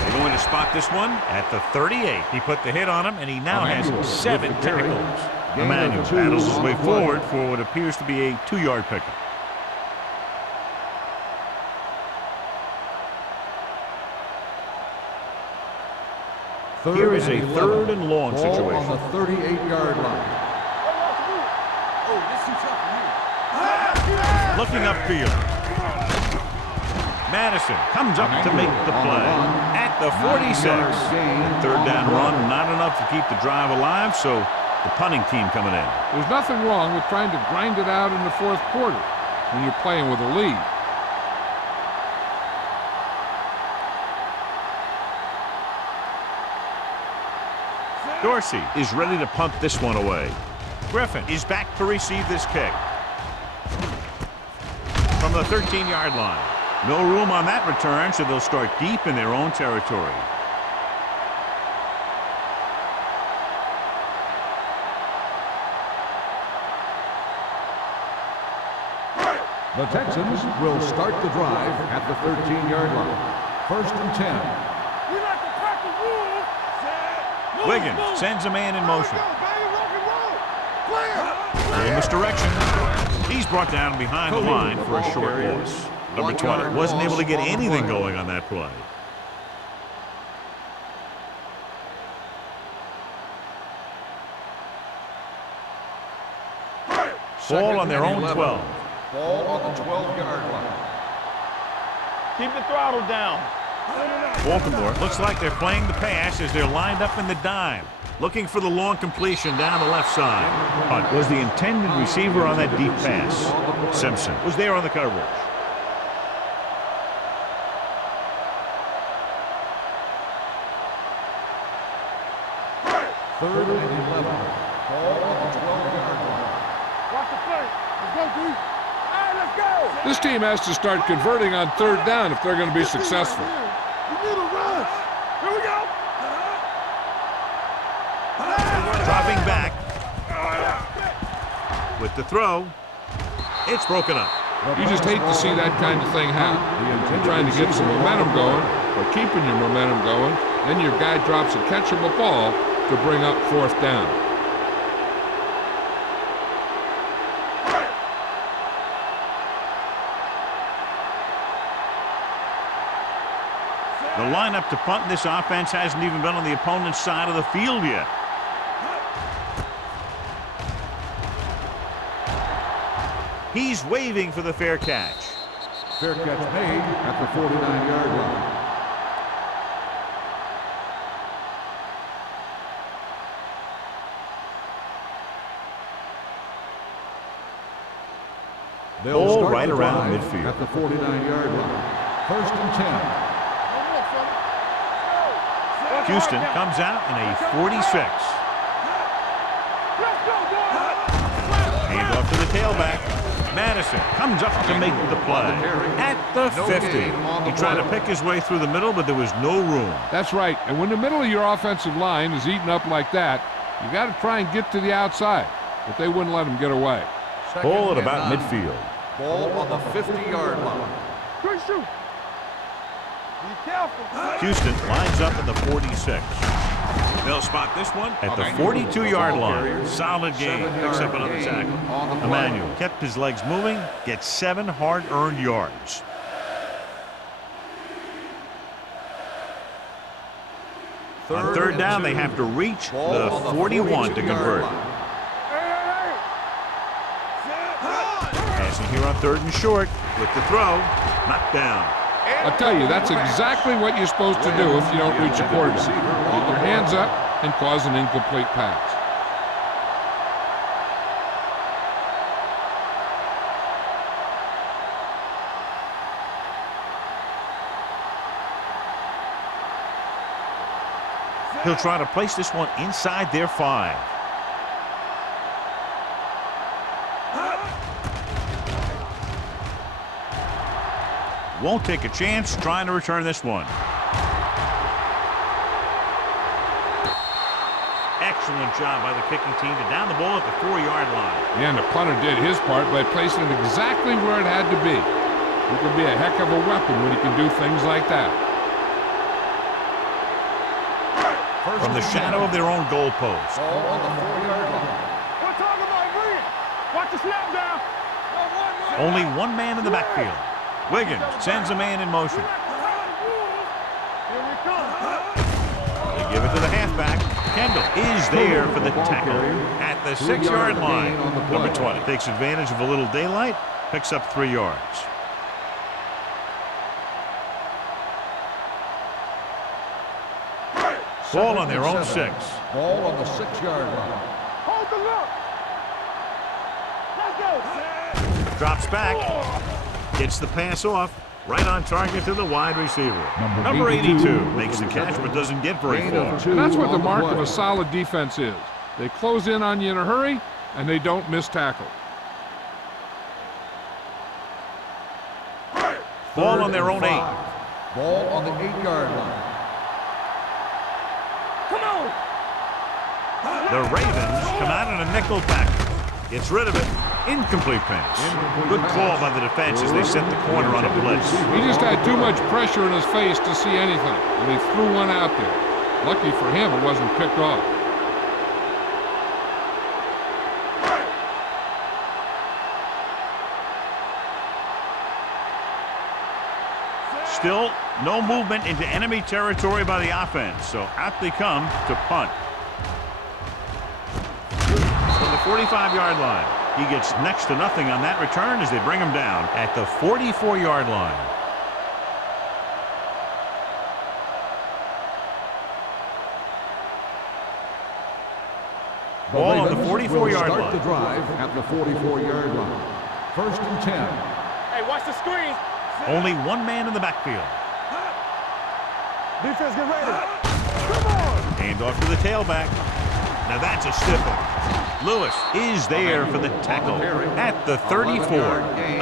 They're going to spot this one at the 38. He put the hit on him, and he now has 7 tackles. Emmanuel battles his way forward for what appears to be a 2-yard pickup. Here is a third and long Ball situation. on the 38-yard line. Looking upfield. Madison comes up to make the play at the 46. Third down run, not enough to keep the drive alive, so the punting team coming in. There's nothing wrong with trying to grind it out in the fourth quarter when you're playing with a lead. Dorsey is ready to punt this one away. Griffin is back to receive this kick. From the 13-yard line. No room on that return, so they'll start deep in their own territory. The Texans will start the drive at the 13-yard line. First and 10. We like to crack the rules. Wiggins sends a man in motion. Go, baby. Rock and roll. Clear. Little misdirection. He's brought down behind the line for a short loss. Number 20 wasn't able to get anything going on that play. Ball on their own 12. Ball on the 12-yard line. Keep the throttle down. Baltimore looks like they're playing the pass as they're lined up in the dime. Looking for the long completion down the left side. Hunt was the intended receiver on that deep pass. Simpson was there on the coverage. Third and 11. Ball on the 12-yard line. Watch the play. Let's go, D. All right, let's go. This team has to start converting on third down if they're going to be successful. We need a rush. Here we go. Dropping back. With the throw, it's broken up. You just hate to see that kind of thing happen. You're trying to get some momentum going, or keeping your momentum going, then your guy drops a catchable ball to bring up fourth down. The lineup to punt in this offense hasn't even been on the opponent's side of the field yet. He's waving for the fair catch. Fair catch made at the 49-yard line. They'll Ball start right the around drive midfield. at the 49-yard line. First and 10. Houston comes out in a 46. Hand off to the tailback. Madison comes up to make the play at the 50. He tried to pick his way through the middle, but there was no room. That's right. And when the middle of your offensive line is eaten up like that, you got to try and get to the outside. But they wouldn't let him get away. Ball at about midfield. Ball on the 50-yard line. Quick shoot. Be careful. Houston lines up in the 46. They'll spot this one at the 42-yard line. Solid game, picks up another tackle. Emmanuel kept his legs moving, gets 7 hard-earned yards. On third down, they have to reach the 41 to convert. Passing here on third and short with the throw, knocked down. I'll tell you, that's exactly what you're supposed to do if you don't reach a quarterback. Get your hands up and cause an incomplete pass. He'll try to place this one inside their 5. Won't take a chance trying to return this one. Excellent job by the kicking team to down the ball at the 4-yard line. And the punter did his part by placing it exactly where it had to be. He can be a heck of a weapon when he can do things like that. From the shadow of their own goalpost. Ball on the 4-yard line. We're talking about bring it. Watch the snap down. Only one man in the backfield. Wiggins sends a man in motion. Here we come. They give it to the halfback. Kendall is there for the tackle at the 6-yard line. Number 20 takes advantage of a little daylight, picks up 3 yards. Ball on their own 6. Ball on the 6-yard line. Hold the look. Let's go. Drops back. Gets the pass off. Right on target to the wide receiver. Number 82 makes the catch but doesn't get very far. And that's what the mark of a solid defense is. They close in on you in a hurry, and they don't miss tackle. Ball on their own 8. Ball on the 8-yard line. Come on. The Ravens come out in a nickel package. Gets rid of it. Incomplete pass. Good call by the defense as they set the corner on a blitz. He just had too much pressure in his face to see anything, and he threw one out there. Lucky for him, it wasn't picked off. Still no movement into enemy territory by the offense, so out they come to punt. From the 45-yard line. He gets next to nothing on that return as they bring him down at the 44-yard line. Ball on the 44-yard line. Start the drive at the 44-yard line. First and 10. Hey, watch the screen. Only one man in the backfield. Defense, get ready. Come on. Hand off to the tailback. Now that's a stiff arm. Lewis is there for the tackle at the 34.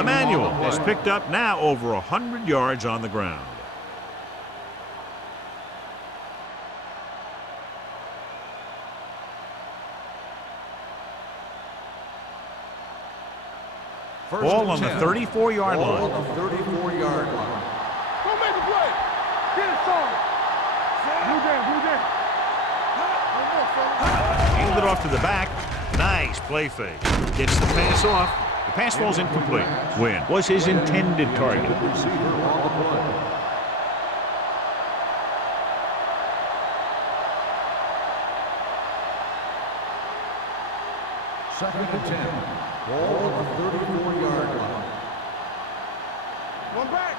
Emmanuel has picked up now over 100 yards on the ground. Ball on the 34-yard line. Ball on the 34-yard line. Go make a play. Get it, son. Blue down, blue down. No more, son. Hand it off to the back. Nice play fake. Gets the pass off. The pass ball's incomplete. Win was his intended target. Receiver on the play. Second and 10. Ball on the 34-yard line. One back.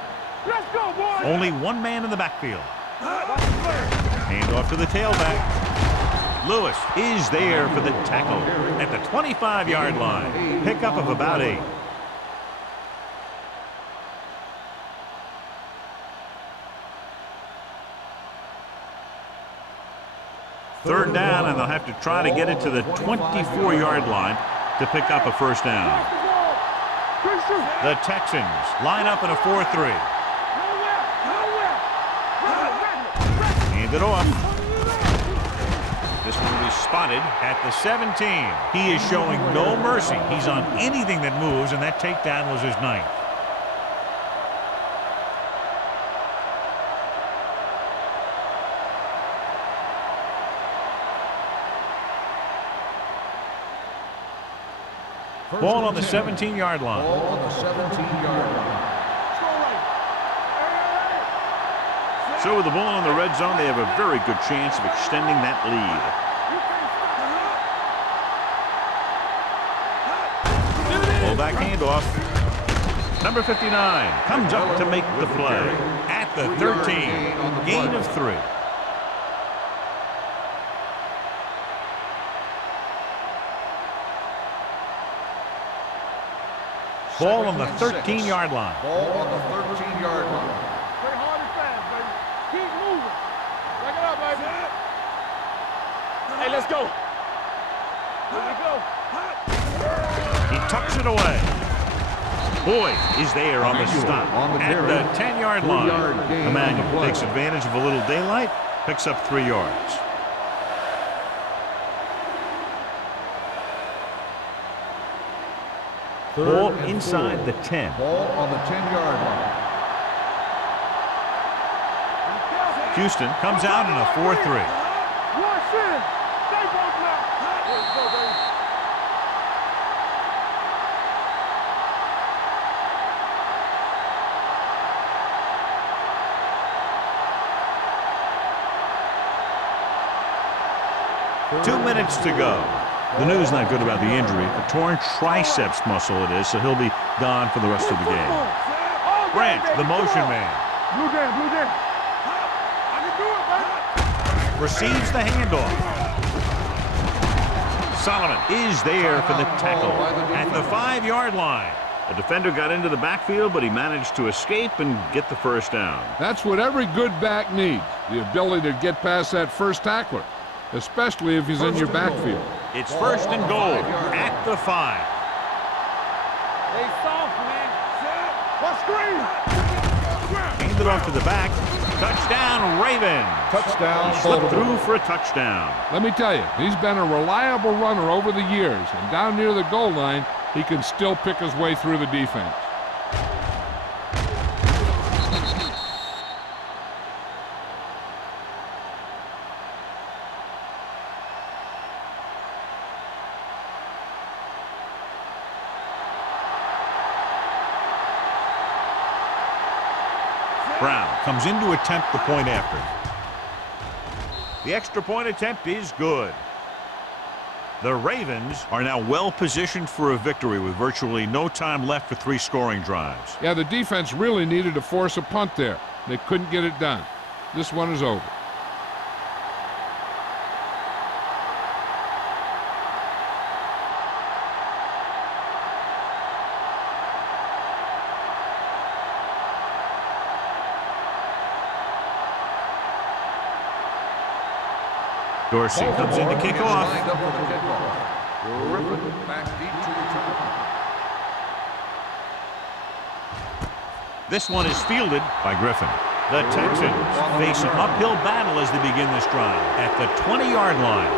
Let's go, boys. Only one man in the backfield. Hand off to the tailback. Lewis is there for the tackle at the 25-yard line. Pickup of about 8. Third down, and they'll have to try to get it to the 24-yard line to pick up a first down. The Texans line up in a 4-3. Hand it off. This one will be spotted at the 17. He is showing no mercy. He's on anything that moves, and that takedown was his 9th. Ball on the 17-yard line. Ball on the 17-yard line. So with the ball in the red zone, they have a very good chance of extending that lead. Fullback handoff. Number 59 comes up to make the play at the 13. Gain of 3. Ball on the 13-yard line. Ball on the 13-yard line. Play hard and fast, baby. Keep moving. Back it up, baby. Hey, let's go. Here we go. He tucks it away. Boyd is there on the stop at the 10-yard line. Emmanuel takes advantage of a little daylight, picks up 3 yards. Ball inside the 10. Ball on the 10-yard line. Houston comes out in a 4-3. Rush in. Stay both now. Let's go, baby. Two minutes to go. The news not good about the injury. A torn triceps muscle it is, so he'll be gone for the rest of the game. Grant, the motion man. Blue down, blue down. I can do it, baby. Receives the handoff. Solomon is there for the tackle at the 5-yard line. A defender got into the backfield, but he managed to escape and get the first down. That's what every good back needs, the ability to get past that first tackler, especially if he's in your backfield. It's first and goal at the 5. Hey, soft, man. What screen? Hand it off to the back. Touchdown, Ravens. Touchdown, He slipped Baltimore. through for a touchdown. Let me tell you, he's been a reliable runner over the years, and down near the goal line, he can still pick his way through the defense. Brown comes in to attempt the point after. The extra point attempt is good. The Ravens are now well positioned for a victory with virtually no time left for 3 scoring drives. Yeah, the defense really needed to force a punt there. They couldn't get it done. This one is over. Dorsey comes in to kick off. Lined up for the kickoff. Griffin back deep to return. This one is fielded by Griffin. The Texans face an uphill battle as they begin this drive at the 20-yard line.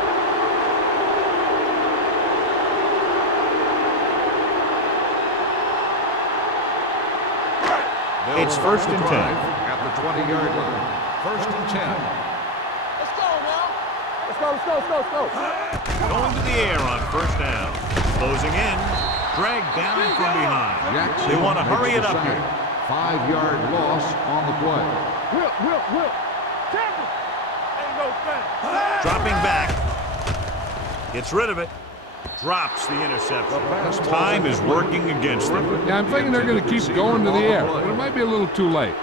It's first and 10. At the 20-yard line. First and 10. Let's go now. Let's go, let's go, let's go, let's go. Going to the air on first down. Closing in. Dragged down from behind. Jackson They want to makes hurry the it up sack. here. 5-yard loss on the play. Whip. Tackle. Ain't no thing. Dropping back. Gets rid of it. Drops the interception. Time is working against them. Yeah, I'm thinking they're going to keep going to the air, but it might be a little too late.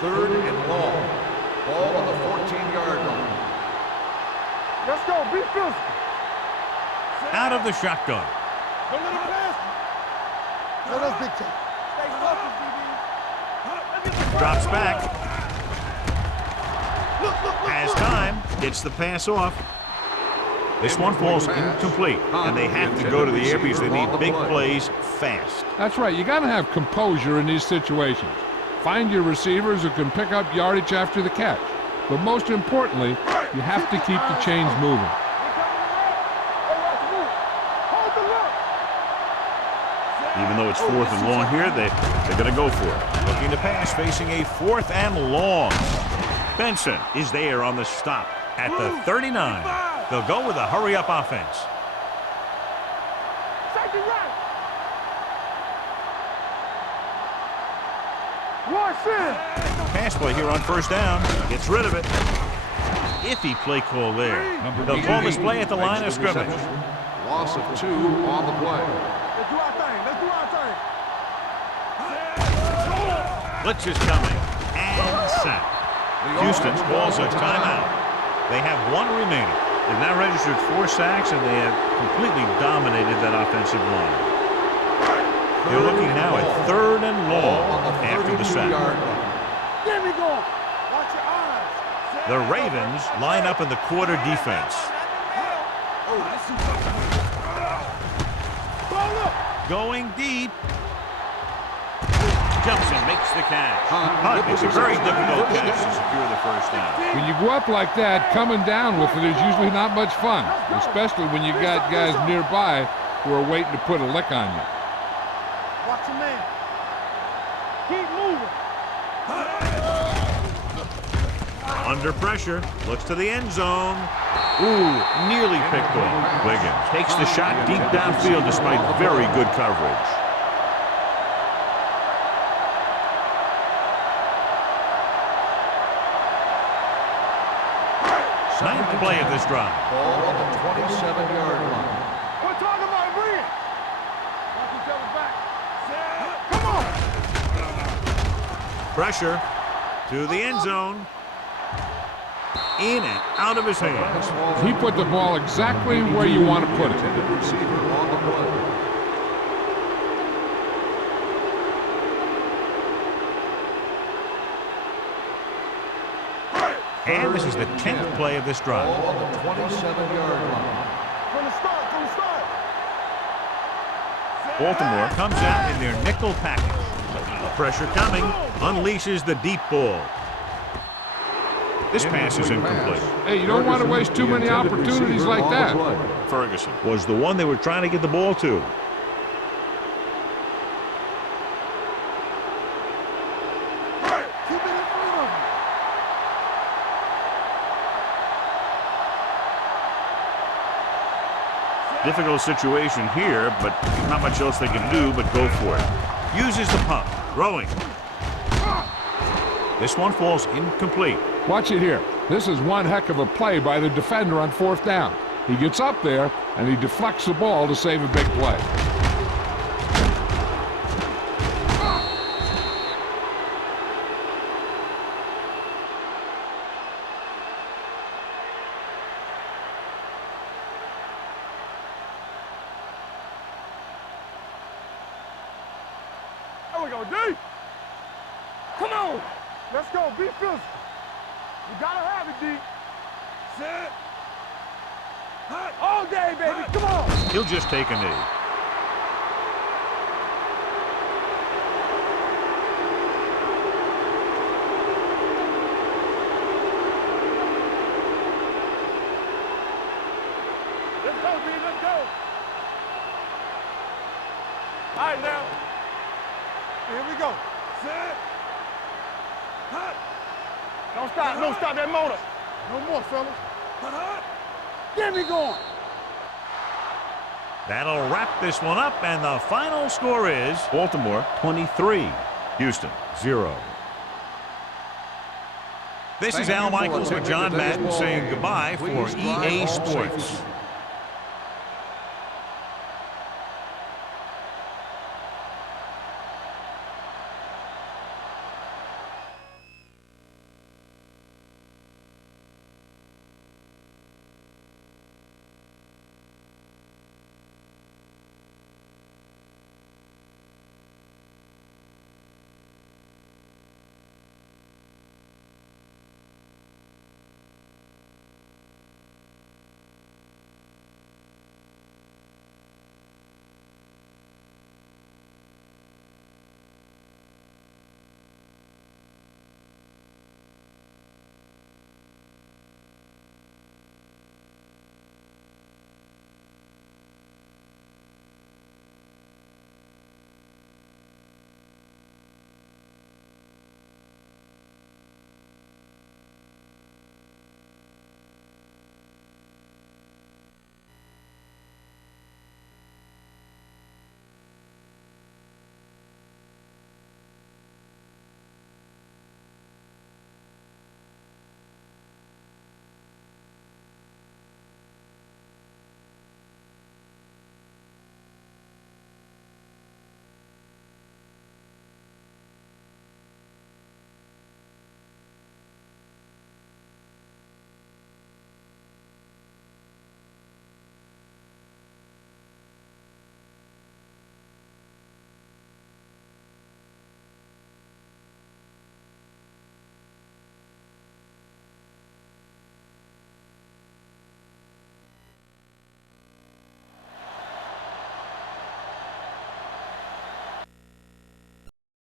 Third and long. Ball on the 14-yard line. Let's go. Be physical. Out of the shotgun. Don't let him pass. Let us big time. Stay focused, DB. Drops back. Has time. Gets the pass off. This one falls incomplete, and they have to go to the air because they need big plays fast. That's right. You got to have composure in these situations. Find your receivers who can pick up yardage after the catch. But most importantly, you have to keep the chains moving. Even though it's 4th and long here, they're going to go for it. Looking to pass, facing a 4th and long. Benson is there on the stop at the 39. They'll go with a hurry-up offense. Pass play here on first down. Gets rid of it. Iffy play call there. They'll call this play at the line of scrimmage. Loss of 2 on the play. Let's do our thing. Let's do our thing. Blitz is coming. And sack. Houston calls a timeout. They have 1 remaining. They've now registered 4 sacks, and they have completely dominated that offensive line. They're looking now at 3rd and long after the sack. There we go. Watch your eyes. The Ravens line up in the quarter defense. Going deep. Jumps and makes the catch. Hunt makes a very difficult catch to secure the first down. When you go up like that, coming down with it is usually not much fun, especially when you got guys nearby who are waiting to put a lick on you. Watch your man. Keep moving. Under pressure. Looks to the end zone. Ooh, nearly picked off. Wiggins takes the shot deep downfield despite very good coverage. Ninth play of this drive. Ball on the 27-yard line. We're talking about bring it. Watch each other back. Come on. Pressure to the end zone. In and out of his hands. He put the ball exactly where you want to put it. Receiver on the play. And this is the 10th play of this drive. Ball on the 27-yard line. From the start. Baltimore comes out in their nickel package. Pressure coming. Unleashes the deep ball. This pass is incomplete. Hey, you don't want to waste too many opportunities like that. Ferguson was the one they were trying to get the ball to. Difficult situation here, but not much else they can do but go for it. Uses the pump. Throwing. This one falls incomplete. Watch it here. This is one heck of a play by the defender on 4th down. He gets up there, and he deflects the ball to save a big play. There we go, D. Come on. Let's go. Be physical. You gotta have it, D. Set. All day, baby. Come on. He'll just take a knee. Let's go, B. Let's go. All right, now. Here we go. Set. Hot. Don't stop. Don't stop that motor. No more, fellas. Hot. Get me going. That'll wrap this one up, and the final score is Baltimore 23, Houston 0. This is Al Michaels and John Madden saying goodbye for EA Sports.